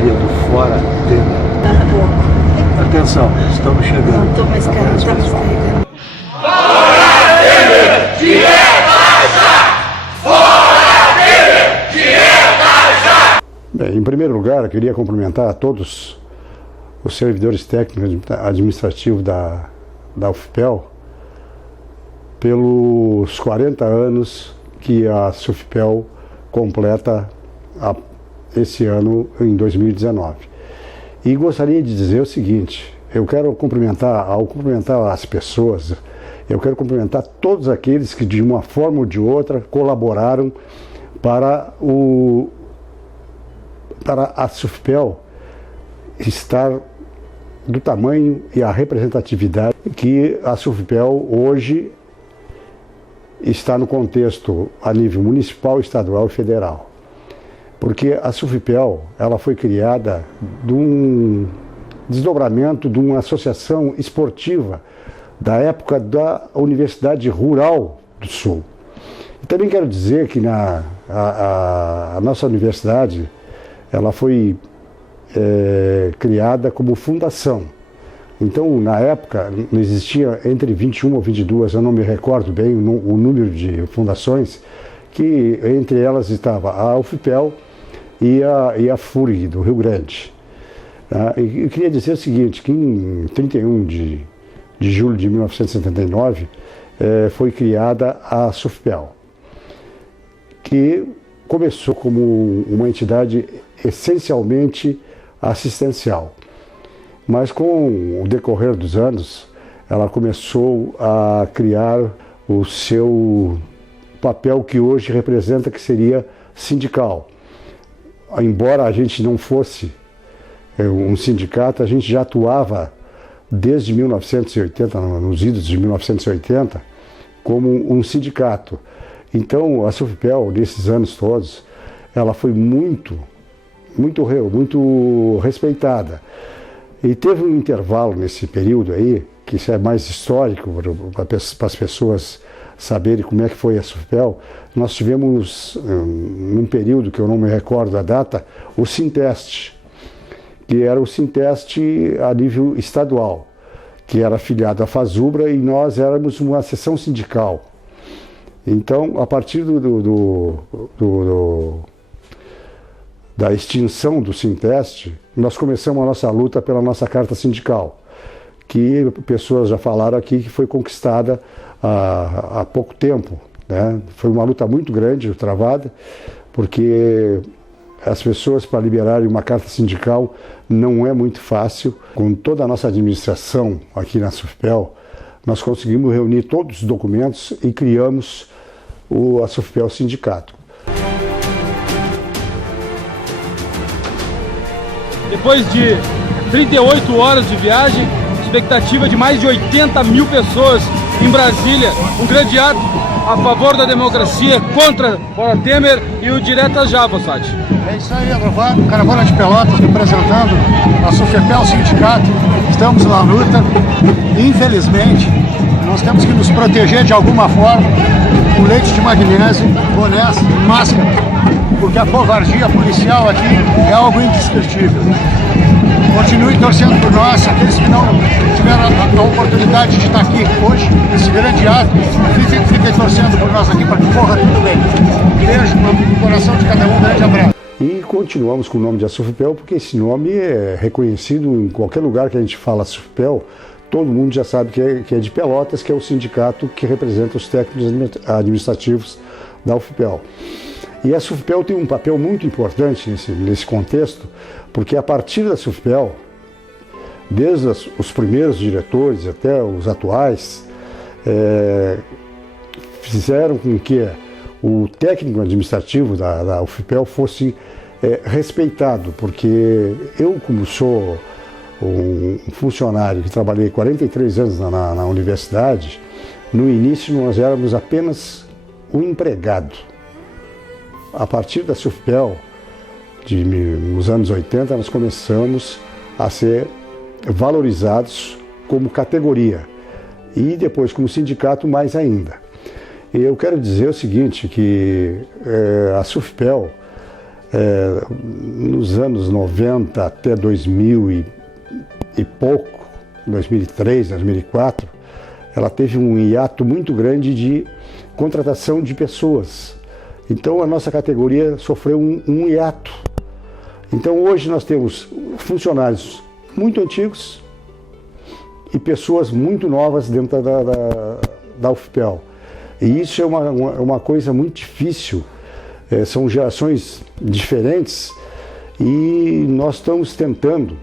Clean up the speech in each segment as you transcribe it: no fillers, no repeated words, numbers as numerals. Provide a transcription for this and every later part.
sabia do Fora Temer? Atenção, estamos chegando. Não estou mais carregando. Fora Temer, direita já! Fora Temer, direita já! Bem, em primeiro lugar, eu queria cumprimentar a todos os servidores técnicos administrativos da UFPEL pelos 40 anos que a SUFPEL completa esse ano, em 2019. E gostaria de dizer o seguinte: eu quero cumprimentar as pessoas, eu quero cumprimentar todos aqueles que de uma forma ou de outra colaboraram para a SUFPEL estar do tamanho e a representatividade que a SUFPEL hoje está no contexto a nível municipal, estadual e federal. Porque a SUFPEL, ela foi criada de um desdobramento de uma associação esportiva da época da Universidade Rural do Sul. E também quero dizer que a nossa universidade, ela foi criada como fundação. Então, na época, não existia entre 21 ou 22, eu não me recordo bem o número de fundações, que entre elas estava a UFPEL e a FURG do Rio Grande. E eu queria dizer o seguinte, que em 31 de julho de 1979 foi criada a SUFPEL, que começou como uma entidade essencialmente assistencial. Mas com o decorrer dos anos, ela começou a criar o seu papel que hoje representa, que seria sindical. Embora a gente não fosse um sindicato, a gente já atuava desde 1980, nos idos de 1980, como um sindicato. Então, a SUFPEL, nesses anos todos, ela foi muito respeitada. E teve um intervalo nesse período aí, que isso é mais histórico para as pessoas saberem como é que foi a SUFPEL. Nós tivemos, num período que eu não me recordo a data, o Sinteste, que era o Sinteste a nível estadual, que era afiliado à FASUBRA, e nós éramos uma seção sindical. Então, a partir da extinção do Sinteste, nós começamos a nossa luta pela nossa carta sindical, que pessoas já falaram aqui que foi conquistada há pouco tempo, né? Foi uma luta muito grande, travada, porque as pessoas, para liberarem uma carta sindical, não é muito fácil. Com toda a nossa administração aqui na SUFPEL, nós conseguimos reunir todos os documentos e criamos a SUFPEL Sindicato. Depois de 38 horas de viagem, expectativa de mais de 80 mil pessoas em Brasília, um grande ato a favor da democracia, contra Fora Temer e o Direta Já, Fossati. É isso aí, Caravana de Pelotas representando a SUFPEL Sindicato. Estamos na luta. Infelizmente, nós temos que nos proteger de alguma forma com leite de magnésio, bonés, máscara, porque a covardia policial aqui é algo indescritível. Continue torcendo por nós, aqueles que não tiveram a oportunidade de estar aqui hoje, nesse grande ato, fiquem torcendo por nós aqui para que corra tudo bem. Beijo no coração de cada um, um grande abraço. E continuamos com o nome de SUFPEL, porque esse nome é reconhecido em qualquer lugar que a gente fala SUFPEL, todo mundo já sabe que é de Pelotas, que é o sindicato que representa os técnicos administrativos da UFPEL. E a SUFPEL tem um papel muito importante nesse contexto, porque a partir da SUFPEL, desde os primeiros diretores até os atuais, fizeram com que o técnico administrativo da UFPEL fosse respeitado, porque eu, como sou um funcionário que trabalhei 43 anos na universidade, no início nós éramos apenas um empregado. A partir da SUFPEL, nos anos 80, nós começamos a ser valorizados como categoria e depois como sindicato mais ainda. E eu quero dizer o seguinte, que a SUFPEL, nos anos 90 até 2000 e pouco, 2003, 2004, ela teve um hiato muito grande de contratação de pessoas. Então a nossa categoria sofreu um hiato. Então hoje nós temos funcionários muito antigos e pessoas muito novas dentro da UFPEL. E isso é uma coisa muito difícil, são gerações diferentes e nós estamos tentando,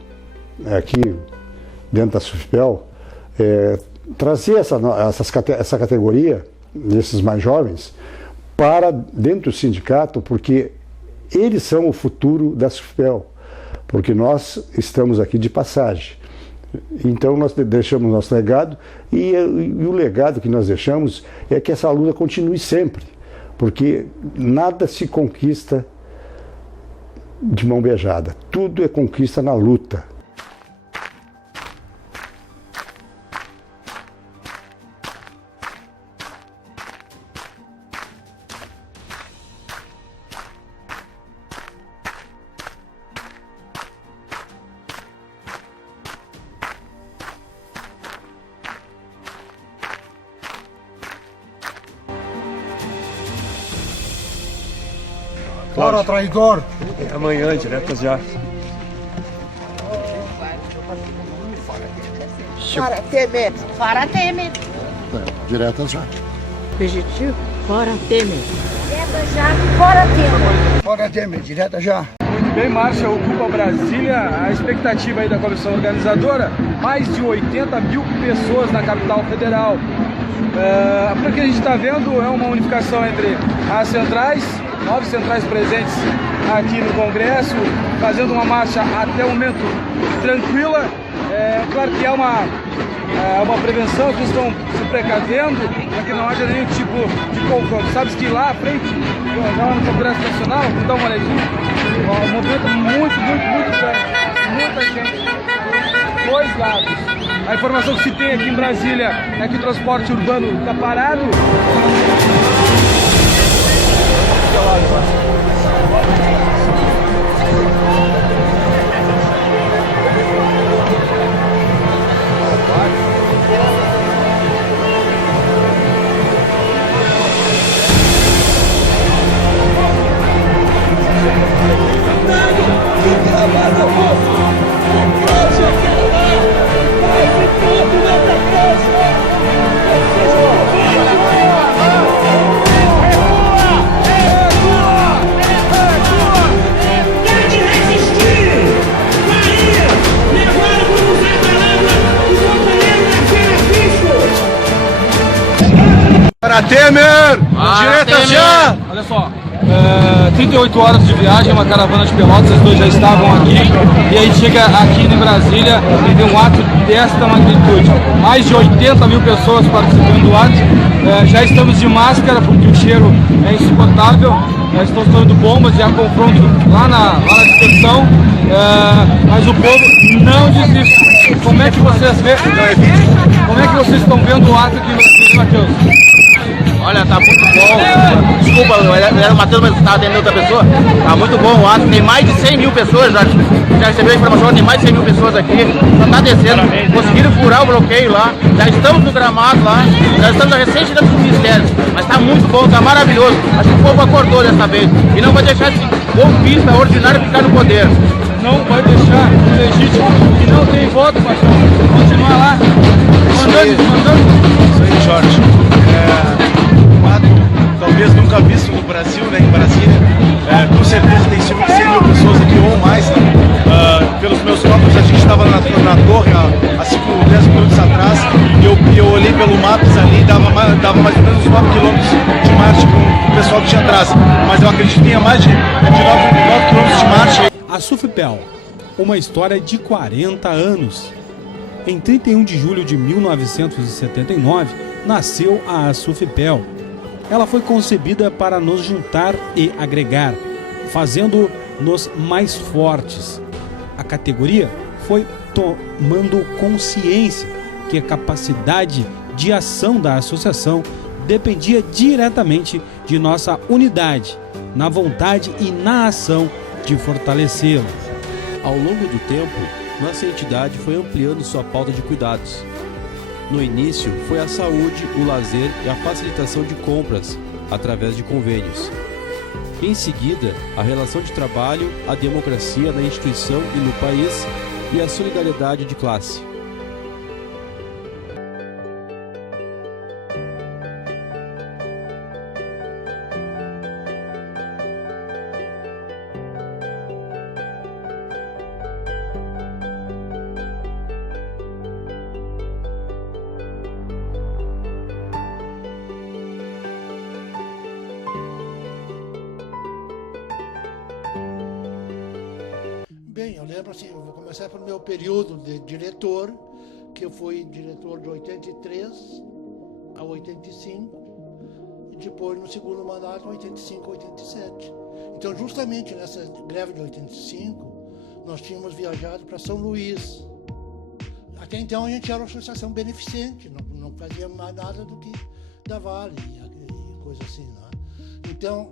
aqui dentro da UFPEL, trazer essa categoria, desses mais jovens, para dentro do sindicato, porque eles são o futuro da UFPEL, porque nós estamos aqui de passagem. Então nós deixamos nosso legado e o legado que nós deixamos é que essa luta continue sempre, porque nada se conquista de mão beijada, tudo é conquista na luta. Fora, traidor! Amanhã, direto já. Fora Temer. Fora Temer. Direto já. Objetivo? Fora Temer. Direta já. Fora Temer. Fora Temer, direto já. Muito bem, marcha Ocupa Brasília. A expectativa aí da comissão organizadora, mais de 80 mil pessoas na capital federal. Pelo que a gente está vendo, é uma unificação entre as centrais, 9 centrais presentes aqui no Congresso, fazendo uma marcha até o momento tranquila. Claro que é uma prevenção, que estão se precavendo para que não haja nenhum tipo de confronto. Sabe que lá à frente, lá no Congresso Nacional, vou dar uma olhadinha, um movimento muito grande, muita gente, dois lados. A informação que se tem aqui em Brasília é que o transporte urbano está parado. Para Temer! Direta já! Olha só, 38 horas de viagem, uma caravana de Pelotas, os dois já estavam aqui, e aí chega aqui em Brasília e vê um ato desta magnitude. Mais de 80 mil pessoas participando do ato, já estamos de máscara porque o cheiro é insuportável, estão estourando bombas e há confronto lá na dispersão, mas o povo não desiste. Como é que vocês veem? Como é que vocês estão vendo o ato aqui em Brasília, Matheus? Olha, tá muito bom. Desculpa, eu era o Matheus, mas estava atendendo outra pessoa. Tá muito bom o ato. Tem mais de 100 mil pessoas já recebeu a informação, tem mais de 100 mil pessoas aqui. Já tá descendo. Conseguiram furar o bloqueio lá. Já estamos no gramado lá. Já estamos recém chegando pro Ministério. Mas tá muito bom, tá maravilhoso. Acho que o povo acordou dessa vez. E não vai deixar esse golpista ordinário ficar no poder. Não vai deixar o legítimo que não tem voto, pastor. Continuar lá. Isso aí, Jorge. Um ato talvez nunca visto no Brasil, né, em Brasília. Com certeza tem 100 mil pessoas aqui ou mais. Pelos meus cálculos, a gente estava na torre há 10 minutos atrás. E eu olhei pelo Maps ali, dava mais ou menos 9 quilômetros de marcha com o pessoal que tinha atrás. Mas eu acredito que tinha mais de 9 quilômetros de marcha. A SUFPEL, uma história de 40 anos. Em 31 de julho de 1979, nasceu a SUFPEL. Ela foi concebida para nos juntar e agregar, fazendo-nos mais fortes. A categoria foi tomando consciência que a capacidade de ação da associação dependia diretamente de nossa unidade, na vontade e na ação de fortalecê-lo. Ao longo do tempo, nossa entidade foi ampliando sua pauta de cuidados. No início, foi a saúde, o lazer e a facilitação de compras, através de convênios. Em seguida, a relação de trabalho, a democracia na instituição e no país e a solidariedade de classe. Bem, eu lembro assim, eu vou começar pelo meu período de diretor, que eu fui diretor de 83 a 85, e depois no segundo mandato, 85 a 87. Então, justamente nessa greve de 85, nós tínhamos viajado para São Luís. Até então a gente era uma associação beneficente, não fazia mais nada do que da Vale e coisa assim, né? Então,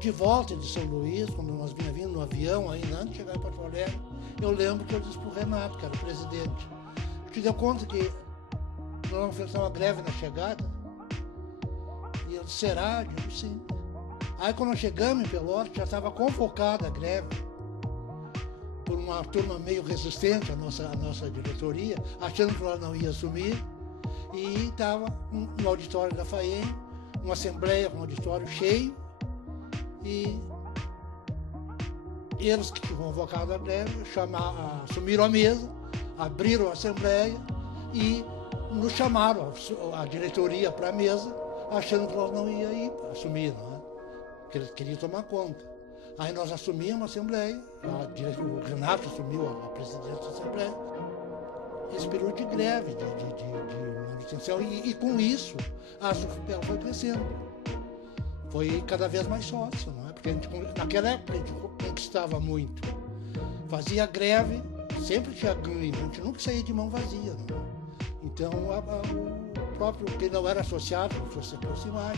de volta de São Luís, quando nós vindo no avião, ainda antes de chegar em Porto Alegre, eu lembro que eu disse para o Renato, que era o presidente, te deu conta que nós vamos fazer uma greve na chegada? E eu disse, será? Eu disse, sim. Aí quando nós chegamos em Pelotas, já estava convocada a greve por uma turma meio resistente à nossa diretoria, achando que nós não ia assumir, e estava no auditório da FAEM, uma assembleia com um auditório cheio, e eles que tinham convocado a greve assumiram a mesa, abriram a assembleia e nos chamaram, a diretoria, para a mesa, achando que nós não íamos assumir, não é? Porque eles queriam tomar conta. Aí nós assumimos a assembleia, o Renato assumiu a presidência da assembleia, esse período de greve, de manutenção, e com isso a SUFPEL foi crescendo. Foi cada vez mais sócio, não é? Porque naquela época a gente conquistava muito. Fazia greve, sempre tinha ganho, a gente nunca saía de mão vazia, não é? Então o próprio, quem não era associado, começou a se aproximar.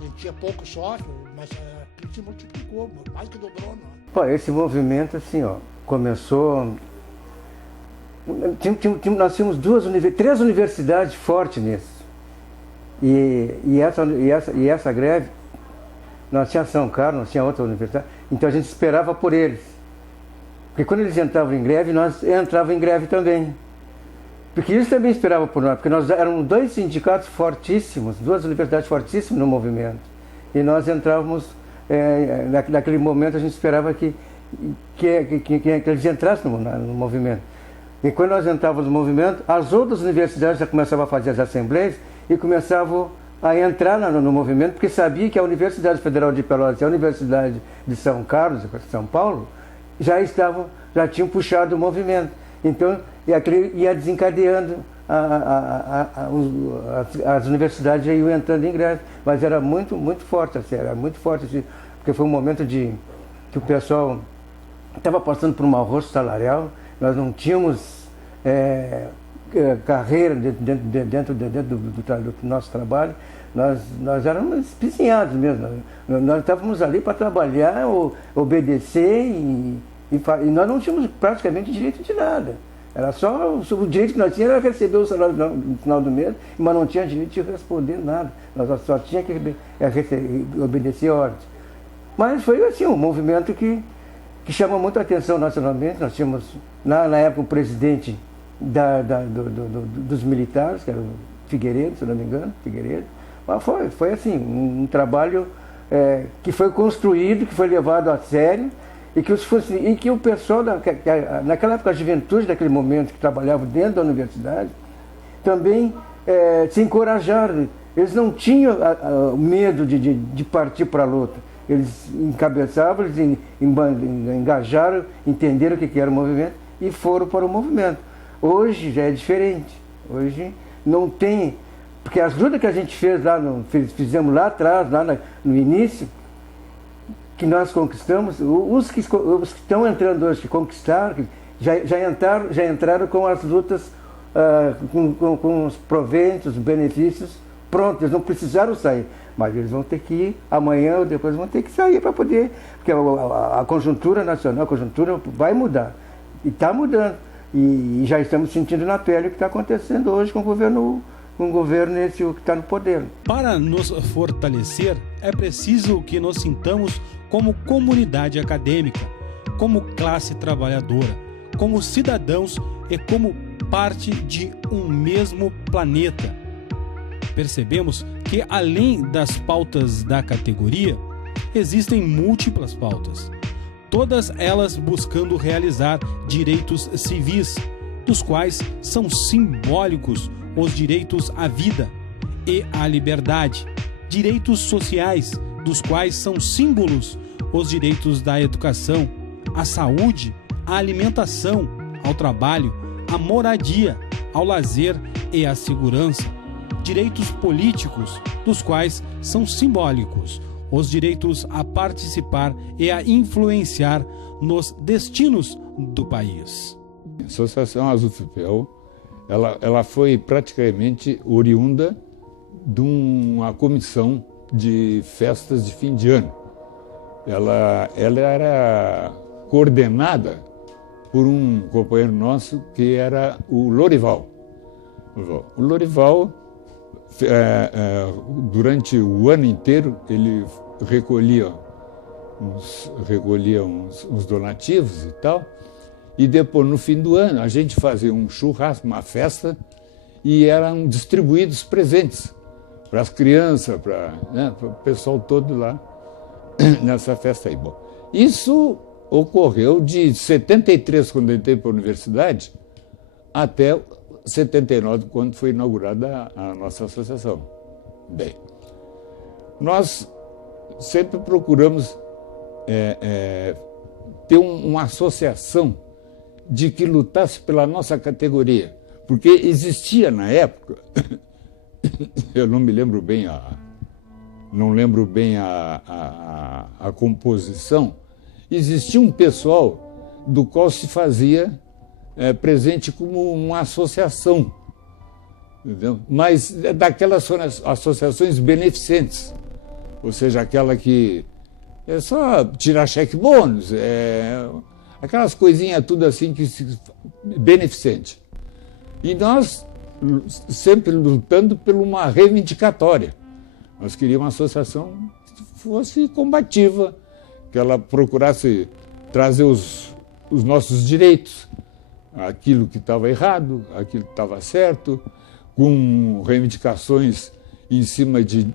A gente tinha pouco sócio, mas aquilo se multiplicou, mais que dobrou, não é? Pô, esse movimento, assim, ó, começou... Nós tínhamos três universidades fortes nisso. E essa greve, nós tínhamos São Carlos, nós tínhamos outra universidade, então a gente esperava por eles. Porque quando eles entravam em greve, nós entrávamos em greve também. Porque eles também esperavam por nós, porque nós éramos dois sindicatos fortíssimos, duas universidades fortíssimas no movimento. E nós entrávamos, naquele momento a gente esperava que eles entrassem no movimento. E quando nós entrávamos no movimento, as outras universidades já começavam a fazer as assembleias e começavam a entrar no movimento, porque sabia que a Universidade Federal de Pelotas e a Universidade de São Carlos, São Paulo, já tinham puxado o movimento. Então, ia desencadeando, as universidades já iam entrando em greve, mas era muito, muito forte, assim, porque foi um momento que o pessoal estava passando por um arroço salarial, nós não tínhamos carreira dentro do nosso trabalho, nós éramos espizinhados mesmo, nós estávamos ali para trabalhar, obedecer e nós não tínhamos praticamente direito de nada. Era só o direito que nós tínhamos era receber o salário no final do mês, mas não tinha direito de responder nada. Nós só tinha que obedecer ordens. Mas foi assim, um movimento que chamou muita atenção nacionalmente. Nós tínhamos, na época, o presidente dos militares, que era o Figueiredo, se não me engano, Figueiredo. Mas foi assim, um trabalho que foi construído, que foi levado a sério, e que o pessoal, naquela época, a juventude daquele momento, que trabalhava dentro da universidade, também se encorajaram. Eles não tinham medo de partir para a luta. Eles encabeçavam, eles engajaram, entenderam o que era o movimento e foram para o movimento. Hoje já é diferente. Hoje não tem... Porque as lutas que a gente fizemos lá atrás, no início, que nós conquistamos, os que estão entrando hoje, que conquistaram, já entraram com as lutas, com os proventos, os benefícios pronto, eles não precisaram sair, mas eles vão ter que ir amanhã ou depois vão ter que sair para poder, porque a conjuntura nacional, a conjuntura vai mudar, e está mudando, e já estamos sentindo na pele o que está acontecendo hoje com o governo esse que está no poder. Para nos fortalecer, é preciso que nos sintamos como comunidade acadêmica, como classe trabalhadora, como cidadãos e como parte de um mesmo planeta. Percebemos que, além das pautas da categoria, existem múltiplas pautas, todas elas buscando realizar direitos civis, dos quais são simbólicos os direitos à vida e à liberdade, direitos sociais, dos quais são símbolos os direitos da educação, à saúde, à alimentação, ao trabalho, à moradia, ao lazer e à segurança, direitos políticos, dos quais são simbólicos os direitos a participar e a influenciar nos destinos do país. A Associação ASUFPEL, ela foi praticamente oriunda de uma comissão de festas de fim de ano. Ela era coordenada por um companheiro nosso que era o Lorival. O Lorival, durante o ano inteiro, ele recolhia uns donativos e tal, e depois, no fim do ano, a gente fazia um churrasco, uma festa, e eram distribuídos presentes para as crianças, para o pessoal todo lá nessa festa aí. Bom, isso ocorreu de 73, quando eu entrei para a universidade, até 79, quando foi inaugurada a nossa associação. Bem, nós sempre procuramos ter uma associação de que lutasse pela nossa categoria, porque existia na época, eu não me lembro bem a composição, existia um pessoal do qual se fazia presente como uma associação, entendeu? Mas daquelas associações beneficentes, ou seja, aquela que é só tirar cheque bônus, aquelas coisinhas tudo assim que beneficente. E nós sempre lutando por uma reivindicatória. Nós queríamos uma associação que fosse combativa, que ela procurasse trazer os nossos direitos, aquilo que estava errado, aquilo que estava certo, com reivindicações em cima de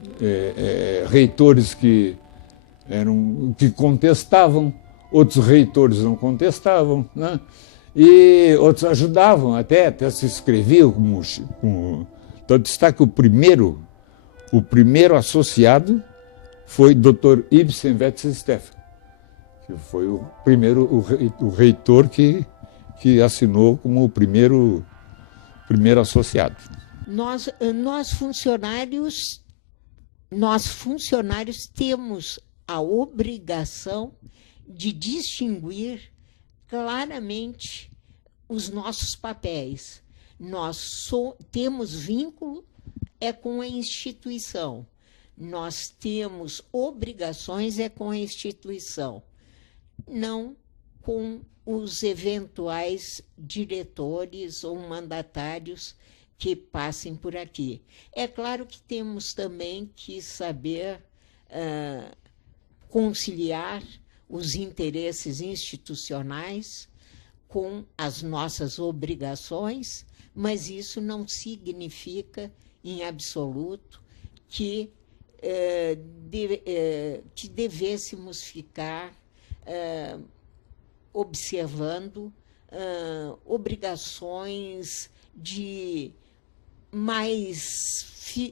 reitores que contestavam, outros reitores não contestavam, né? E outros ajudavam, até se inscreviam. Então, destaque o primeiro associado foi Dr. Ibsen Wetzsteffen, que foi o reitor que assinou como o primeiro associado. Nós funcionários temos a obrigação de distinguir claramente os nossos papéis. Nós temos vínculo com a instituição. Nós temos obrigações com a instituição, não com os eventuais diretores ou mandatários que passem por aqui. É claro que temos também que saber conciliar os interesses institucionais com as nossas obrigações, mas isso não significa, em absoluto, que devêssemos ficar observando obrigações de mais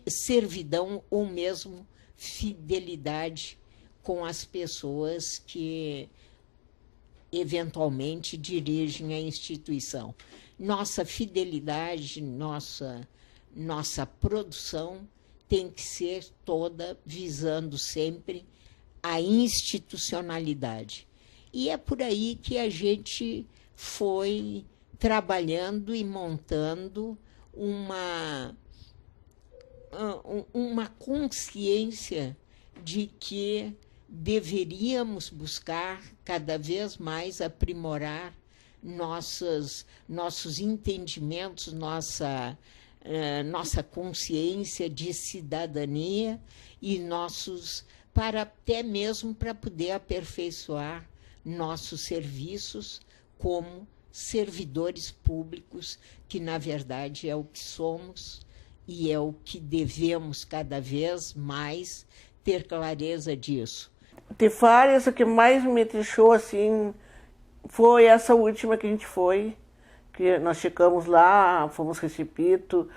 servidão ou mesmo fidelidade com as pessoas que eventualmente dirigem a instituição. Nossa fidelidade, nossa produção tem que ser toda visando sempre a institucionalidade. E é por aí que a gente foi trabalhando e montando uma consciência de que deveríamos buscar cada vez mais aprimorar nossos entendimentos, nossa consciência de cidadania e até mesmo para poder aperfeiçoar nossos serviços como servidores públicos, que na verdade é o que somos e é o que devemos cada vez mais ter clareza disso. De várias, o que mais me deixou assim foi essa última que a gente foi, que nós chegamos lá, fomos recebidos,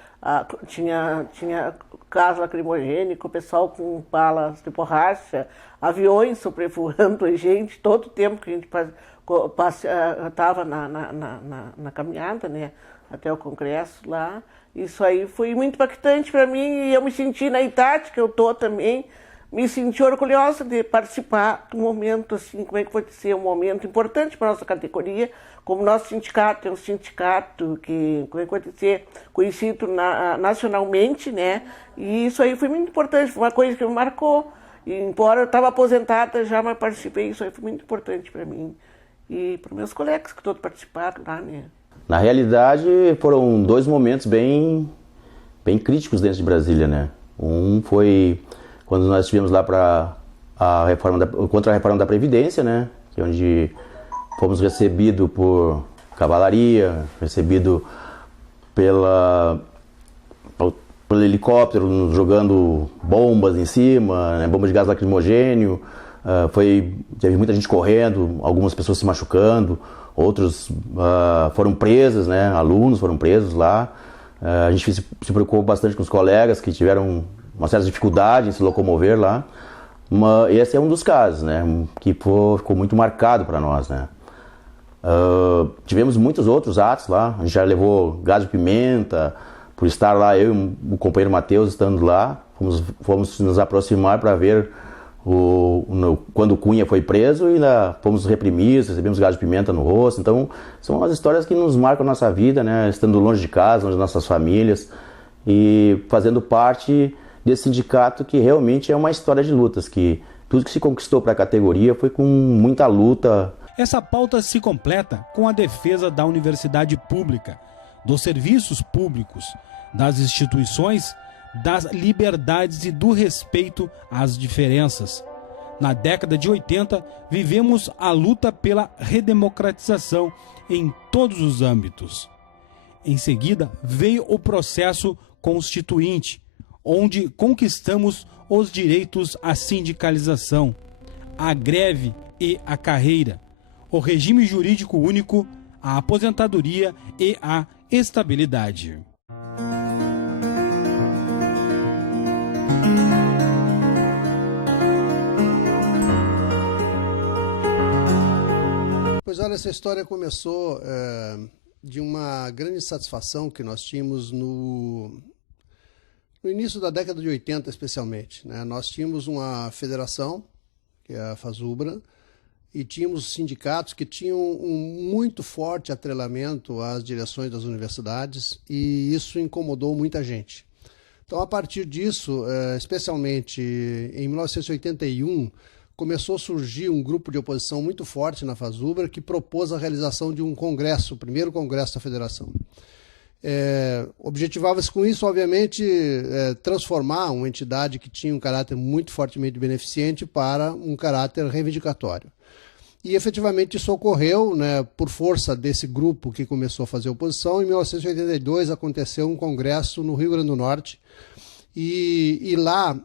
tinha gás lacrimogênico, o pessoal com balas de borracha, aviões sobrevoando a gente, todo o tempo que a gente estava na caminhada, né, até o Congresso lá. Isso aí foi muito impactante para mim e eu me senti, na idade que eu estou também, me senti orgulhosa de participar do momento, assim, como é que foi ser um momento importante para a nossa categoria, como nosso sindicato é um sindicato que, como é que pode ser, conhecido nacionalmente, né? E isso aí foi muito importante, foi uma coisa que me marcou. E, embora eu estava aposentada já, mas participei, isso aí foi muito importante para mim. E para os meus colegas que todos participaram lá, né? Na realidade, foram dois momentos bem críticos dentro de Brasília, né? Um foi quando nós estivemos lá contra a reforma da Previdência, né? Que é onde fomos recebidos por cavalaria, recebidos pelo helicóptero, nos jogando bombas em cima, né? Bombas de gás lacrimogênio. Teve muita gente correndo, algumas pessoas se machucando, outros foram presos, né? Alunos foram presos lá. A gente se preocupou bastante com os colegas que tiveram uma certa dificuldade em se locomover lá. Esse é um dos casos, né? Que ficou muito marcado para nós, né? Tivemos muitos outros atos lá. A gente já levou gás de pimenta, por estar lá, eu e o companheiro Matheus estando lá. Fomos nos aproximar para ver quando o Cunha foi preso e fomos reprimidos, recebemos gás de pimenta no rosto. Então, são as histórias que nos marcam a nossa vida, né? Estando longe de casa, longe das nossas famílias e fazendo parte desse sindicato que realmente é uma história de lutas, que tudo que se conquistou para a categoria foi com muita luta. Essa pauta se completa com a defesa da universidade pública, dos serviços públicos, das instituições, das liberdades e do respeito às diferenças. Na década de 80, vivemos a luta pela redemocratização em todos os âmbitos. Em seguida, veio o processo constituinte, onde conquistamos os direitos à sindicalização, à greve e à carreira, o regime jurídico único, a aposentadoria e a estabilidade. Pois olha, essa história começou de uma grande satisfação que nós tínhamos no início da década de 80, especialmente, né? Nós tínhamos uma federação, que é a FASUBRA, e tínhamos sindicatos que tinham um muito forte atrelamento às direções das universidades, e isso incomodou muita gente. Então, a partir disso, especialmente em 1981, começou a surgir um grupo de oposição muito forte na FASUBRA que propôs a realização de um congresso, o primeiro congresso da federação. Objetivava-se com isso, obviamente, transformar uma entidade que tinha um caráter muito fortemente beneficente para um caráter reivindicatório. E, efetivamente, isso ocorreu, né, por força desse grupo que começou a fazer oposição. Em 1982, aconteceu um congresso no Rio Grande do Norte, e lá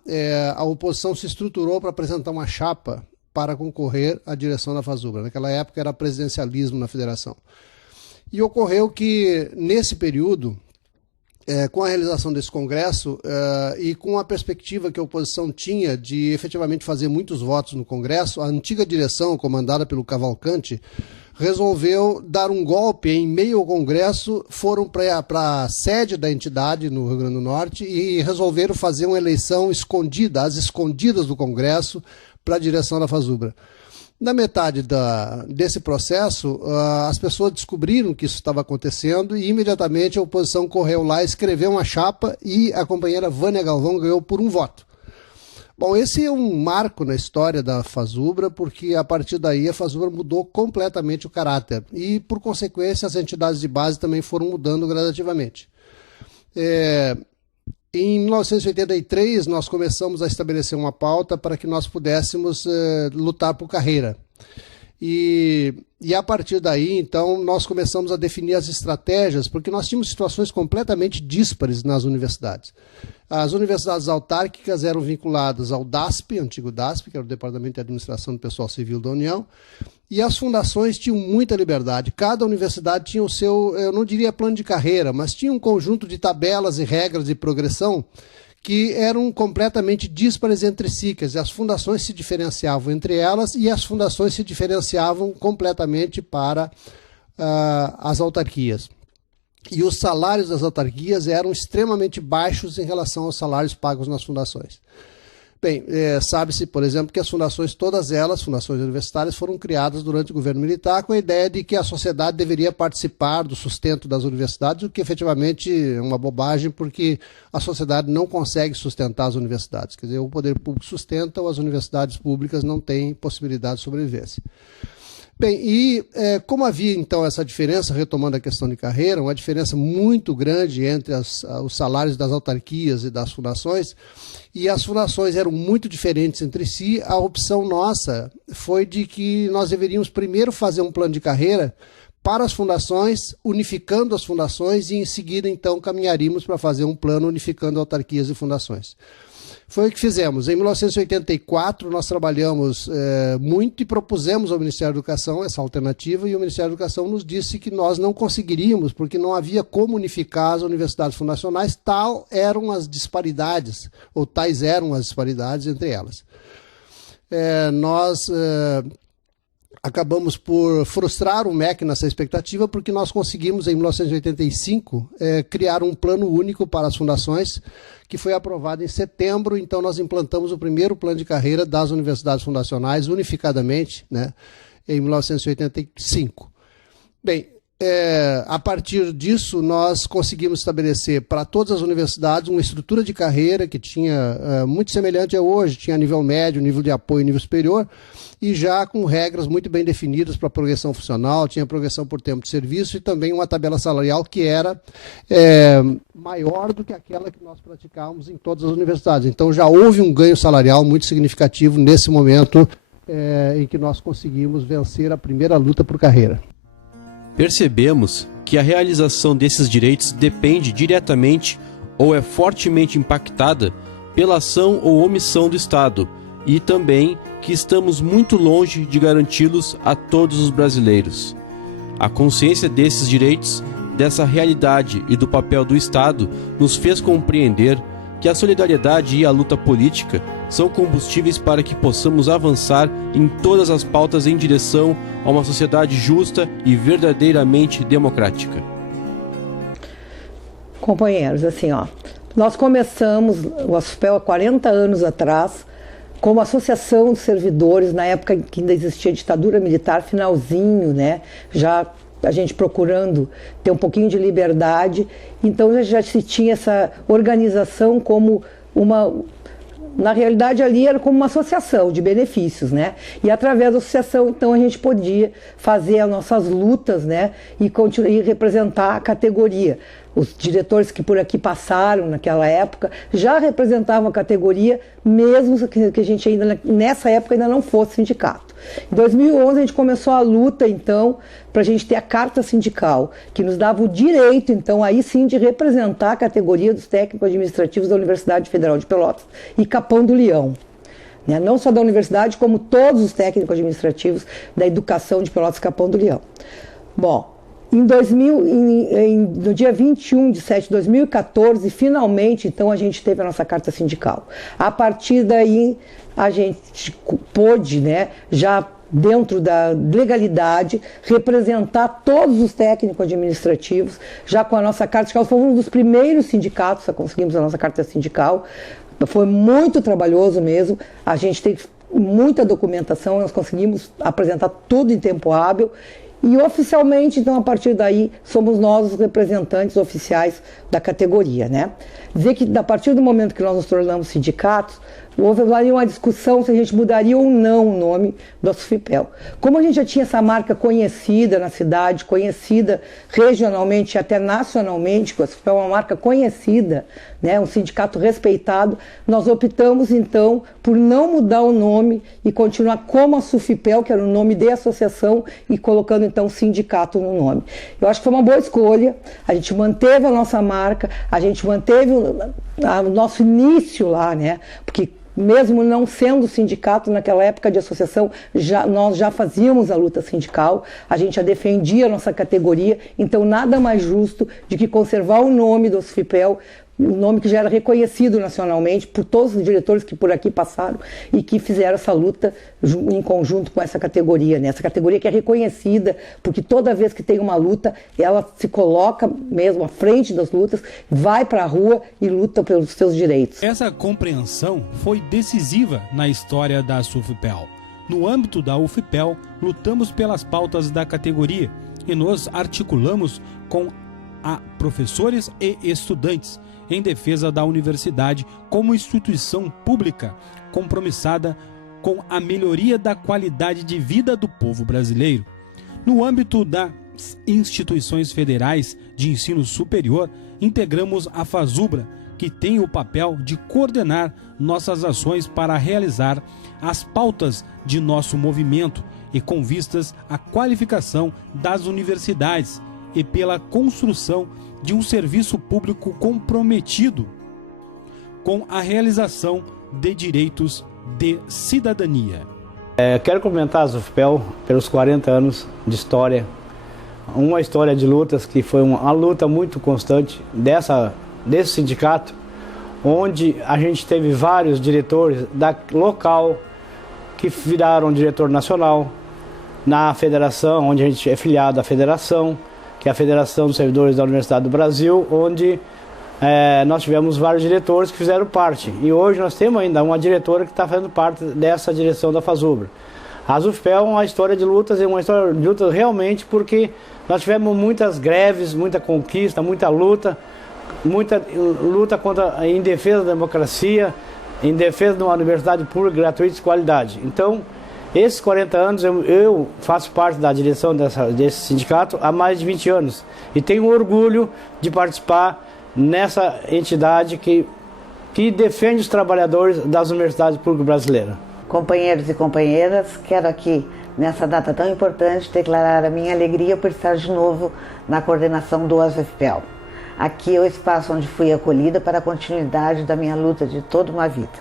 a oposição se estruturou para apresentar uma chapa para concorrer à direção da FASUBRA. Naquela época era presidencialismo na federação. E ocorreu que, nesse período, com a realização desse congresso e com a perspectiva que a oposição tinha de efetivamente fazer muitos votos no congresso, a antiga direção, comandada pelo Cavalcante, resolveu dar um golpe em meio ao congresso, foram para a sede da entidade no Rio Grande do Norte e resolveram fazer uma eleição escondida, às escondidas do congresso, para a direção da FASUBRA. Na metade desse processo, as pessoas descobriram que isso estava acontecendo e imediatamente a oposição correu lá, escreveu uma chapa e a companheira Vânia Galvão ganhou por 1 voto. Bom, esse é um marco na história da FASUBRA, porque a partir daí a FASUBRA mudou completamente o caráter e, por consequência, as entidades de base também foram mudando gradativamente. Em 1983, nós começamos a estabelecer uma pauta para que nós pudéssemos lutar por carreira. E a partir daí, então, nós começamos a definir as estratégias, porque nós tínhamos situações completamente díspares nas universidades. As universidades autárquicas eram vinculadas ao DASP, antigo DASP, que era o Departamento de Administração do Pessoal Civil da União, e as fundações tinham muita liberdade. Cada universidade tinha o seu, eu não diria plano de carreira, mas tinha um conjunto de tabelas e regras de progressão que eram completamente díspares entre si, quer dizer, as fundações se diferenciavam entre elas e as fundações se diferenciavam completamente para as autarquias. E os salários das autarquias eram extremamente baixos em relação aos salários pagos nas fundações. Bem, sabe-se, por exemplo, que as fundações, todas elas, fundações universitárias, foram criadas durante o governo militar com a ideia de que a sociedade deveria participar do sustento das universidades, o que efetivamente é uma bobagem, porque a sociedade não consegue sustentar as universidades. Quer dizer, o poder público sustenta ou as universidades públicas não têm possibilidade de sobrevivência. Bem, e como havia então essa diferença, retomando a questão de carreira, uma diferença muito grande entre os salários das autarquias e das fundações, e as fundações eram muito diferentes entre si, a opção nossa foi de que nós deveríamos primeiro fazer um plano de carreira para as fundações, unificando as fundações, e em seguida então caminharíamos para fazer um plano unificando autarquias e fundações. Foi o que fizemos. Em 1984, nós trabalhamos muito e propusemos ao Ministério da Educação essa alternativa, e o Ministério da Educação nos disse que nós não conseguiríamos, porque não havia como unificar as universidades fundacionais, tais eram as disparidades entre elas. Nós acabamos por frustrar o MEC nessa expectativa, porque nós conseguimos, em 1985, criar um plano único para as fundações, que foi aprovado em setembro. Então nós implantamos o primeiro plano de carreira das universidades fundacionais unificadamente, né, em 1985. Bem, a partir disso nós conseguimos estabelecer para todas as universidades uma estrutura de carreira que tinha muito semelhante a hoje, tinha nível médio, nível de apoio e nível superior, e já com regras muito bem definidas para progressão funcional, tinha progressão por tempo de serviço e também uma tabela salarial que era maior do que aquela que nós praticávamos em todas as universidades. Então já houve um ganho salarial muito significativo nesse momento em que nós conseguimos vencer a primeira luta por carreira. Percebemos que a realização desses direitos depende diretamente ou é fortemente impactada pela ação ou omissão do Estado, e também que estamos muito longe de garanti-los a todos os brasileiros. A consciência desses direitos, dessa realidade e do papel do Estado nos fez compreender que a solidariedade e a luta política são combustíveis para que possamos avançar em todas as pautas em direção a uma sociedade justa e verdadeiramente democrática. Companheiros, assim, nós começamos o ASUFPEL há 40 anos atrás, como associação de servidores, na época que ainda existia ditadura militar, finalzinho, né? Já a gente procurando ter um pouquinho de liberdade. Então já se tinha essa organização como uma... Na realidade ali era como uma associação de benefícios, né? E através da associação, então, a gente podia fazer as nossas lutas, né? E representar a categoria. Os diretores que por aqui passaram naquela época já representavam a categoria, mesmo que a gente ainda, nessa época, ainda não fosse sindicato. Em 2011 a gente começou a luta, então, para a gente ter a carta sindical, que nos dava o direito, então, aí sim, de representar a categoria dos técnicos administrativos da Universidade Federal de Pelotas e Capão do Leão. Né? Não só da universidade, como todos os técnicos administrativos da educação de Pelotas e Capão do Leão. Bom, no dia 21 de 7 de 2014, finalmente, então, a gente teve a nossa carta sindical. A partir daí, a gente pôde, né, já dentro da legalidade, representar todos os técnicos administrativos, já com a nossa carta sindical. Fomos um dos primeiros sindicatos a conseguirmos a nossa carta sindical. Foi muito trabalhoso mesmo. A gente muita documentação, nós conseguimos apresentar tudo em tempo hábil. E oficialmente, então, a partir daí, somos nós os representantes oficiais da categoria, né? Dizer que, a partir do momento que nós nos tornamos sindicatos, houve uma discussão se a gente mudaria ou não o nome do ASUFIPEL. Como a gente já tinha essa marca conhecida na cidade, conhecida regionalmente e até nacionalmente, que o ASUFIPEL é uma marca conhecida, né, um sindicato respeitado, nós optamos, então, por não mudar o nome e continuar como ASUFIPEL, que era o nome de associação, e colocando, então, sindicato no nome. Eu acho que foi uma boa escolha, a gente manteve a nossa marca, a gente manteve o nosso início lá, né, porque mesmo não sendo sindicato naquela época de associação, nós já fazíamos a luta sindical, a gente já defendia a nossa categoria, então nada mais justo de que conservar o nome do ASUFIPEL, um nome que já era reconhecido nacionalmente por todos os diretores que por aqui passaram e que fizeram essa luta em conjunto com essa categoria, né? Essa categoria que é reconhecida, porque toda vez que tem uma luta, ela se coloca mesmo à frente das lutas, vai para a rua e luta pelos seus direitos. Essa compreensão foi decisiva na história da ASUFIPEL. No âmbito da UFPEL, lutamos pelas pautas da categoria e nos articulamos com professores e estudantes em defesa da universidade como instituição pública compromissada com a melhoria da qualidade de vida do povo brasileiro. No âmbito das instituições federais de ensino superior, integramos a FASUBRA, que tem o papel de coordenar nossas ações para realizar as pautas de nosso movimento e com vistas à qualificação das universidades e pela construção de um serviço público comprometido com a realização de direitos de cidadania. Quero cumprimentar a ASUFPEL pelos 40 anos de história, uma história de lutas que foi uma luta muito constante desse sindicato, onde a gente teve vários diretores da local que viraram diretor nacional, na federação, onde a gente é filiado à federação, que é a Federação dos Servidores da Universidade do Brasil, onde nós tivemos vários diretores que fizeram parte. E hoje nós temos ainda uma diretora que está fazendo parte dessa direção da FASUBRA. A ASUFPEL é uma história de lutas, é uma história de lutas realmente porque nós tivemos muitas greves, muita conquista, muita luta em defesa da democracia, em defesa de uma universidade pública, gratuita e de qualidade. Então, esses 40 anos eu faço parte da direção desse sindicato há mais de 20 anos e tenho orgulho de participar nessa entidade que defende os trabalhadores das universidades públicas brasileiras. Companheiros e companheiras, quero aqui, nessa data tão importante, declarar a minha alegria por estar de novo na coordenação do ASUFPEL. Aqui é o espaço onde fui acolhida para a continuidade da minha luta de toda uma vida.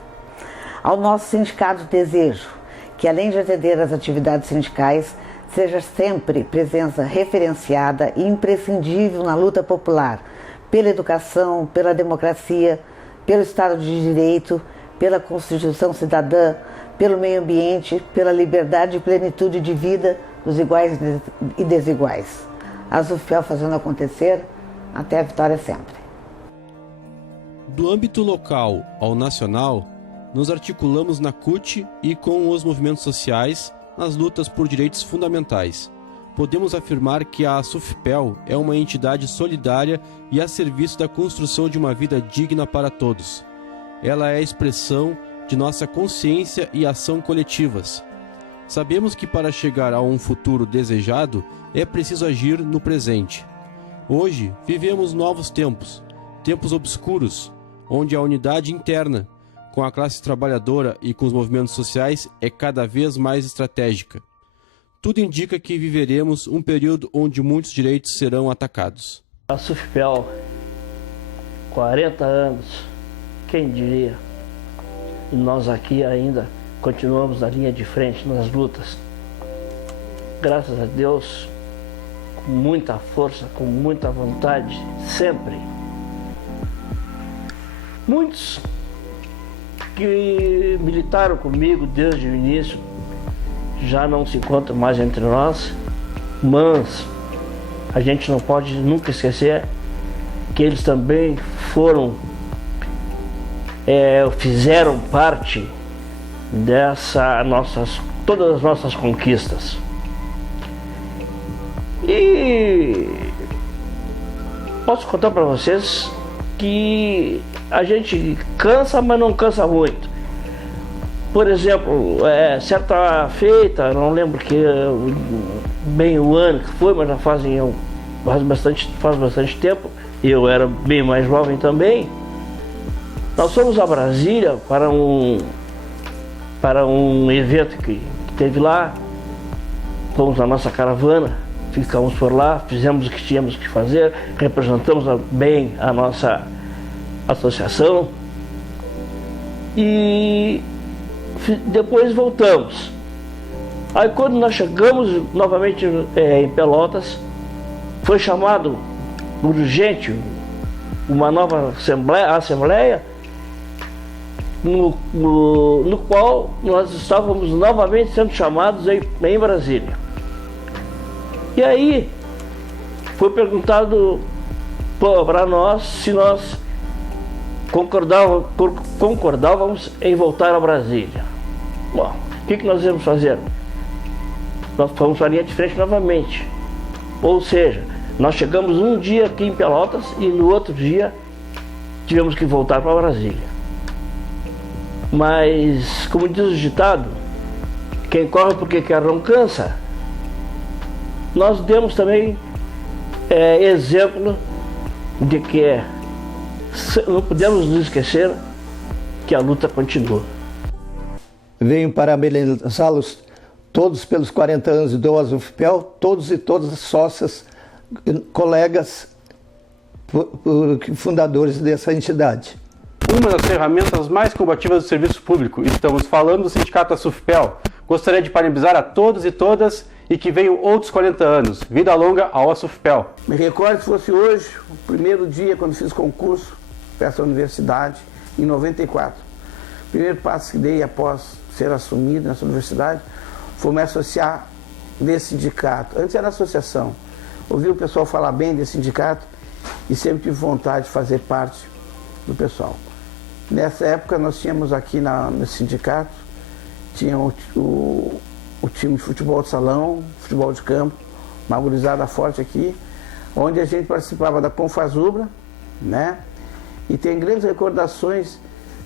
Ao nosso sindicato desejo que, além de atender às atividades sindicais, seja sempre presença referenciada e imprescindível na luta popular, pela educação, pela democracia, pelo Estado de Direito, pela Constituição Cidadã, pelo meio ambiente, pela liberdade e plenitude de vida dos iguais e desiguais. A ASUFPEL fazendo acontecer, até a vitória sempre. Do âmbito local ao nacional, nos articulamos na CUT e com os movimentos sociais nas lutas por direitos fundamentais. Podemos afirmar que a ASUFPEL é uma entidade solidária e a serviço da construção de uma vida digna para todos. Ela é a expressão de nossa consciência e ação coletivas. Sabemos que para chegar a um futuro desejado, é preciso agir no presente. Hoje, vivemos novos tempos, tempos obscuros, onde a unidade interna, com a classe trabalhadora e com os movimentos sociais, é cada vez mais estratégica. Tudo indica que viveremos um período onde muitos direitos serão atacados. A ASUFPEL, 40 anos, quem diria? E nós aqui ainda continuamos na linha de frente nas lutas. Graças a Deus, com muita força, com muita vontade, sempre. Muitos que militaram comigo desde o início já não se encontram mais entre nós, mas a gente não pode nunca esquecer que eles também fizeram parte todas as nossas conquistas. E posso contar para vocês que a gente cansa, mas não cansa muito. Por exemplo, certa feita, não lembro bem o ano que foi, mas já faz bastante tempo, eu era bem mais jovem também. Nós fomos a Brasília para um evento que teve lá. Fomos na nossa caravana, ficamos por lá, fizemos o que tínhamos que fazer, representamos bem a nossa associação e depois voltamos. Aí quando nós chegamos novamente em Pelotas, foi chamado urgente uma nova assembleia no qual nós estávamos novamente sendo chamados em Brasília. E aí foi perguntado para nós se nós concordávamos em voltar a Brasília. Bom, o que nós íamos fazer? Nós fomos para a linha de frente novamente. Ou seja, nós chegamos um dia aqui em Pelotas e no outro dia tivemos que voltar para Brasília. Mas, como diz o ditado, quem corre porque quer não cansa. Nós demos também exemplo de que não podemos nos esquecer que a luta continua. Venho parabenizá-los todos pelos 40 anos do UFPEL, todos e todas sócias, colegas, fundadores dessa entidade. Uma das ferramentas mais combativas do serviço público. Estamos falando do Sindicato ASUFPEL. Gostaria de parabenizar a todos e todas e que venham outros 40 anos. Vida longa ao ASUFPEL. Me recordo que fosse hoje, o primeiro dia quando fiz concurso para essa universidade, em 94. O primeiro passo que dei após ser assumido nessa universidade foi me associar desse sindicato. Antes era associação. Ouvi o pessoal falar bem desse sindicato e sempre tive vontade de fazer parte do pessoal. Nessa época nós tínhamos aqui nesse sindicato, tinha o time de futebol de salão, futebol de campo, uma gurizada forte aqui, onde a gente participava da Confazubra, né? E tem grandes recordações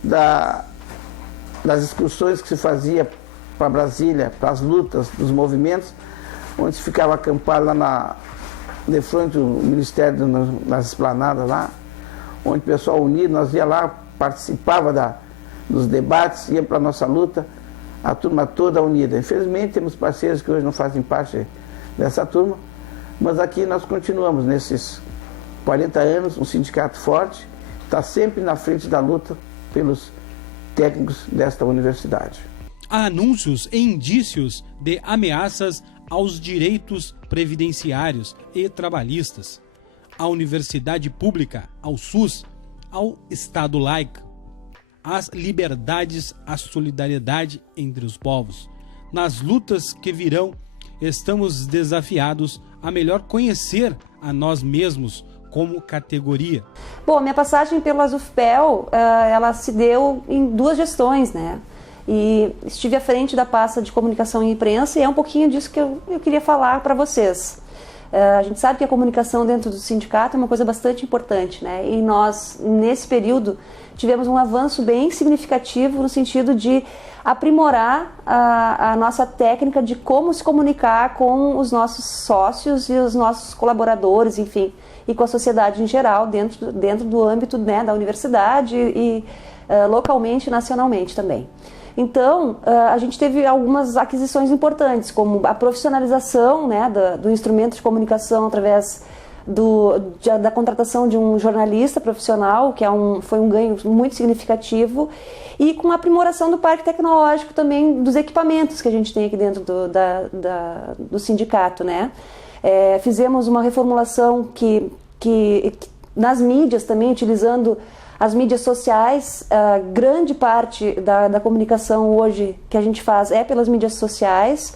das excursões que se fazia para Brasília, para as lutas, dos movimentos, onde se ficava acampado lá de frente do Ministério, nas esplanadas lá, onde o pessoal unido, nós ia lá, participava dos debates, ia para a nossa luta, a turma toda unida. Infelizmente temos parceiros que hoje não fazem parte dessa turma, mas aqui nós continuamos nesses 40 anos, um sindicato forte, está sempre na frente da luta pelos técnicos desta universidade. Há anúncios e indícios de ameaças aos direitos previdenciários e trabalhistas, à universidade pública, ao SUS, ao Estado laico, às liberdades, à solidariedade entre os povos. Nas lutas que virão, estamos desafiados a melhor conhecer a nós mesmos como categoria. Bom, minha passagem pelo ASUFPEL, ela se deu em 2 gestões, né? E estive à frente da pasta de comunicação e imprensa e é um pouquinho disso que eu queria falar para vocês. A gente sabe que a comunicação dentro do sindicato é uma coisa bastante importante, né? E nós, nesse período, tivemos um avanço bem significativo no sentido de aprimorar a nossa técnica de como se comunicar com os nossos sócios e os nossos colaboradores, enfim, e com a sociedade em geral, dentro do âmbito, né, da universidade e localmente e nacionalmente também. Então, a gente teve algumas aquisições importantes, como a profissionalização, né, do instrumento de comunicação através da contratação de um jornalista profissional, que foi um ganho muito significativo, e com a aprimoração do parque tecnológico também, dos equipamentos que a gente tem aqui dentro do sindicato, né? Fizemos uma reformulação que nas mídias também, utilizando as mídias sociais, grande parte da comunicação hoje que a gente faz é pelas mídias sociais.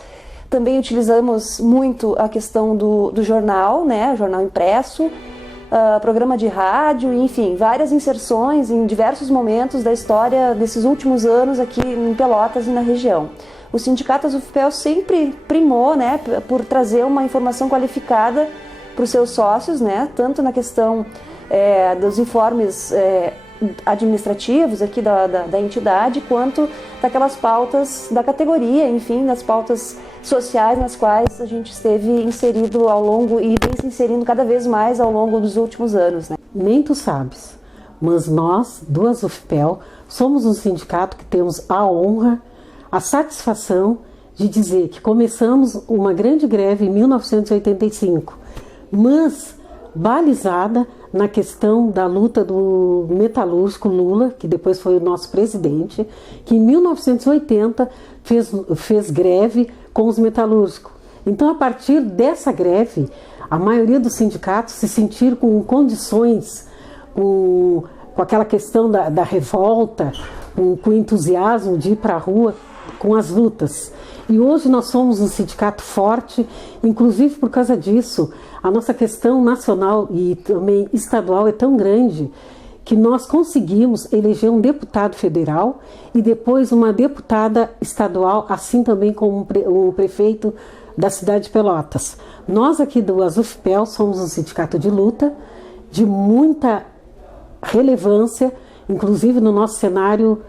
Também utilizamos muito a questão do jornal, né, jornal impresso, programa de rádio, enfim, várias inserções em diversos momentos da história desses últimos anos aqui em Pelotas e na região. O Sindicato ASUFPEL sempre primou, né, por trazer uma informação qualificada para os seus sócios, né, tanto na questão dos informes administrativos aqui da entidade, quanto daquelas pautas da categoria, enfim, das pautas sociais nas quais a gente esteve inserido ao longo e vem se inserindo cada vez mais ao longo dos últimos anos, né? Nem tu sabes, mas nós, do ASUFPEL, somos um sindicato que temos a honra, a satisfação de dizer que começamos uma grande greve em 1985, mas balizada na questão da luta do metalúrgico Lula, que depois foi o nosso presidente, que em 1980 fez greve com os metalúrgicos. Então, a partir dessa greve, a maioria dos sindicatos se sentiram com condições, com aquela questão da revolta, com entusiasmo de ir para a rua, com as lutas. E hoje nós somos um sindicato forte, inclusive por causa disso, a nossa questão nacional e também estadual é tão grande que nós conseguimos eleger um deputado federal e depois uma deputada estadual, assim também como o prefeito da cidade de Pelotas. Nós aqui do ASUFPEL somos um sindicato de luta, de muita relevância, inclusive no nosso cenário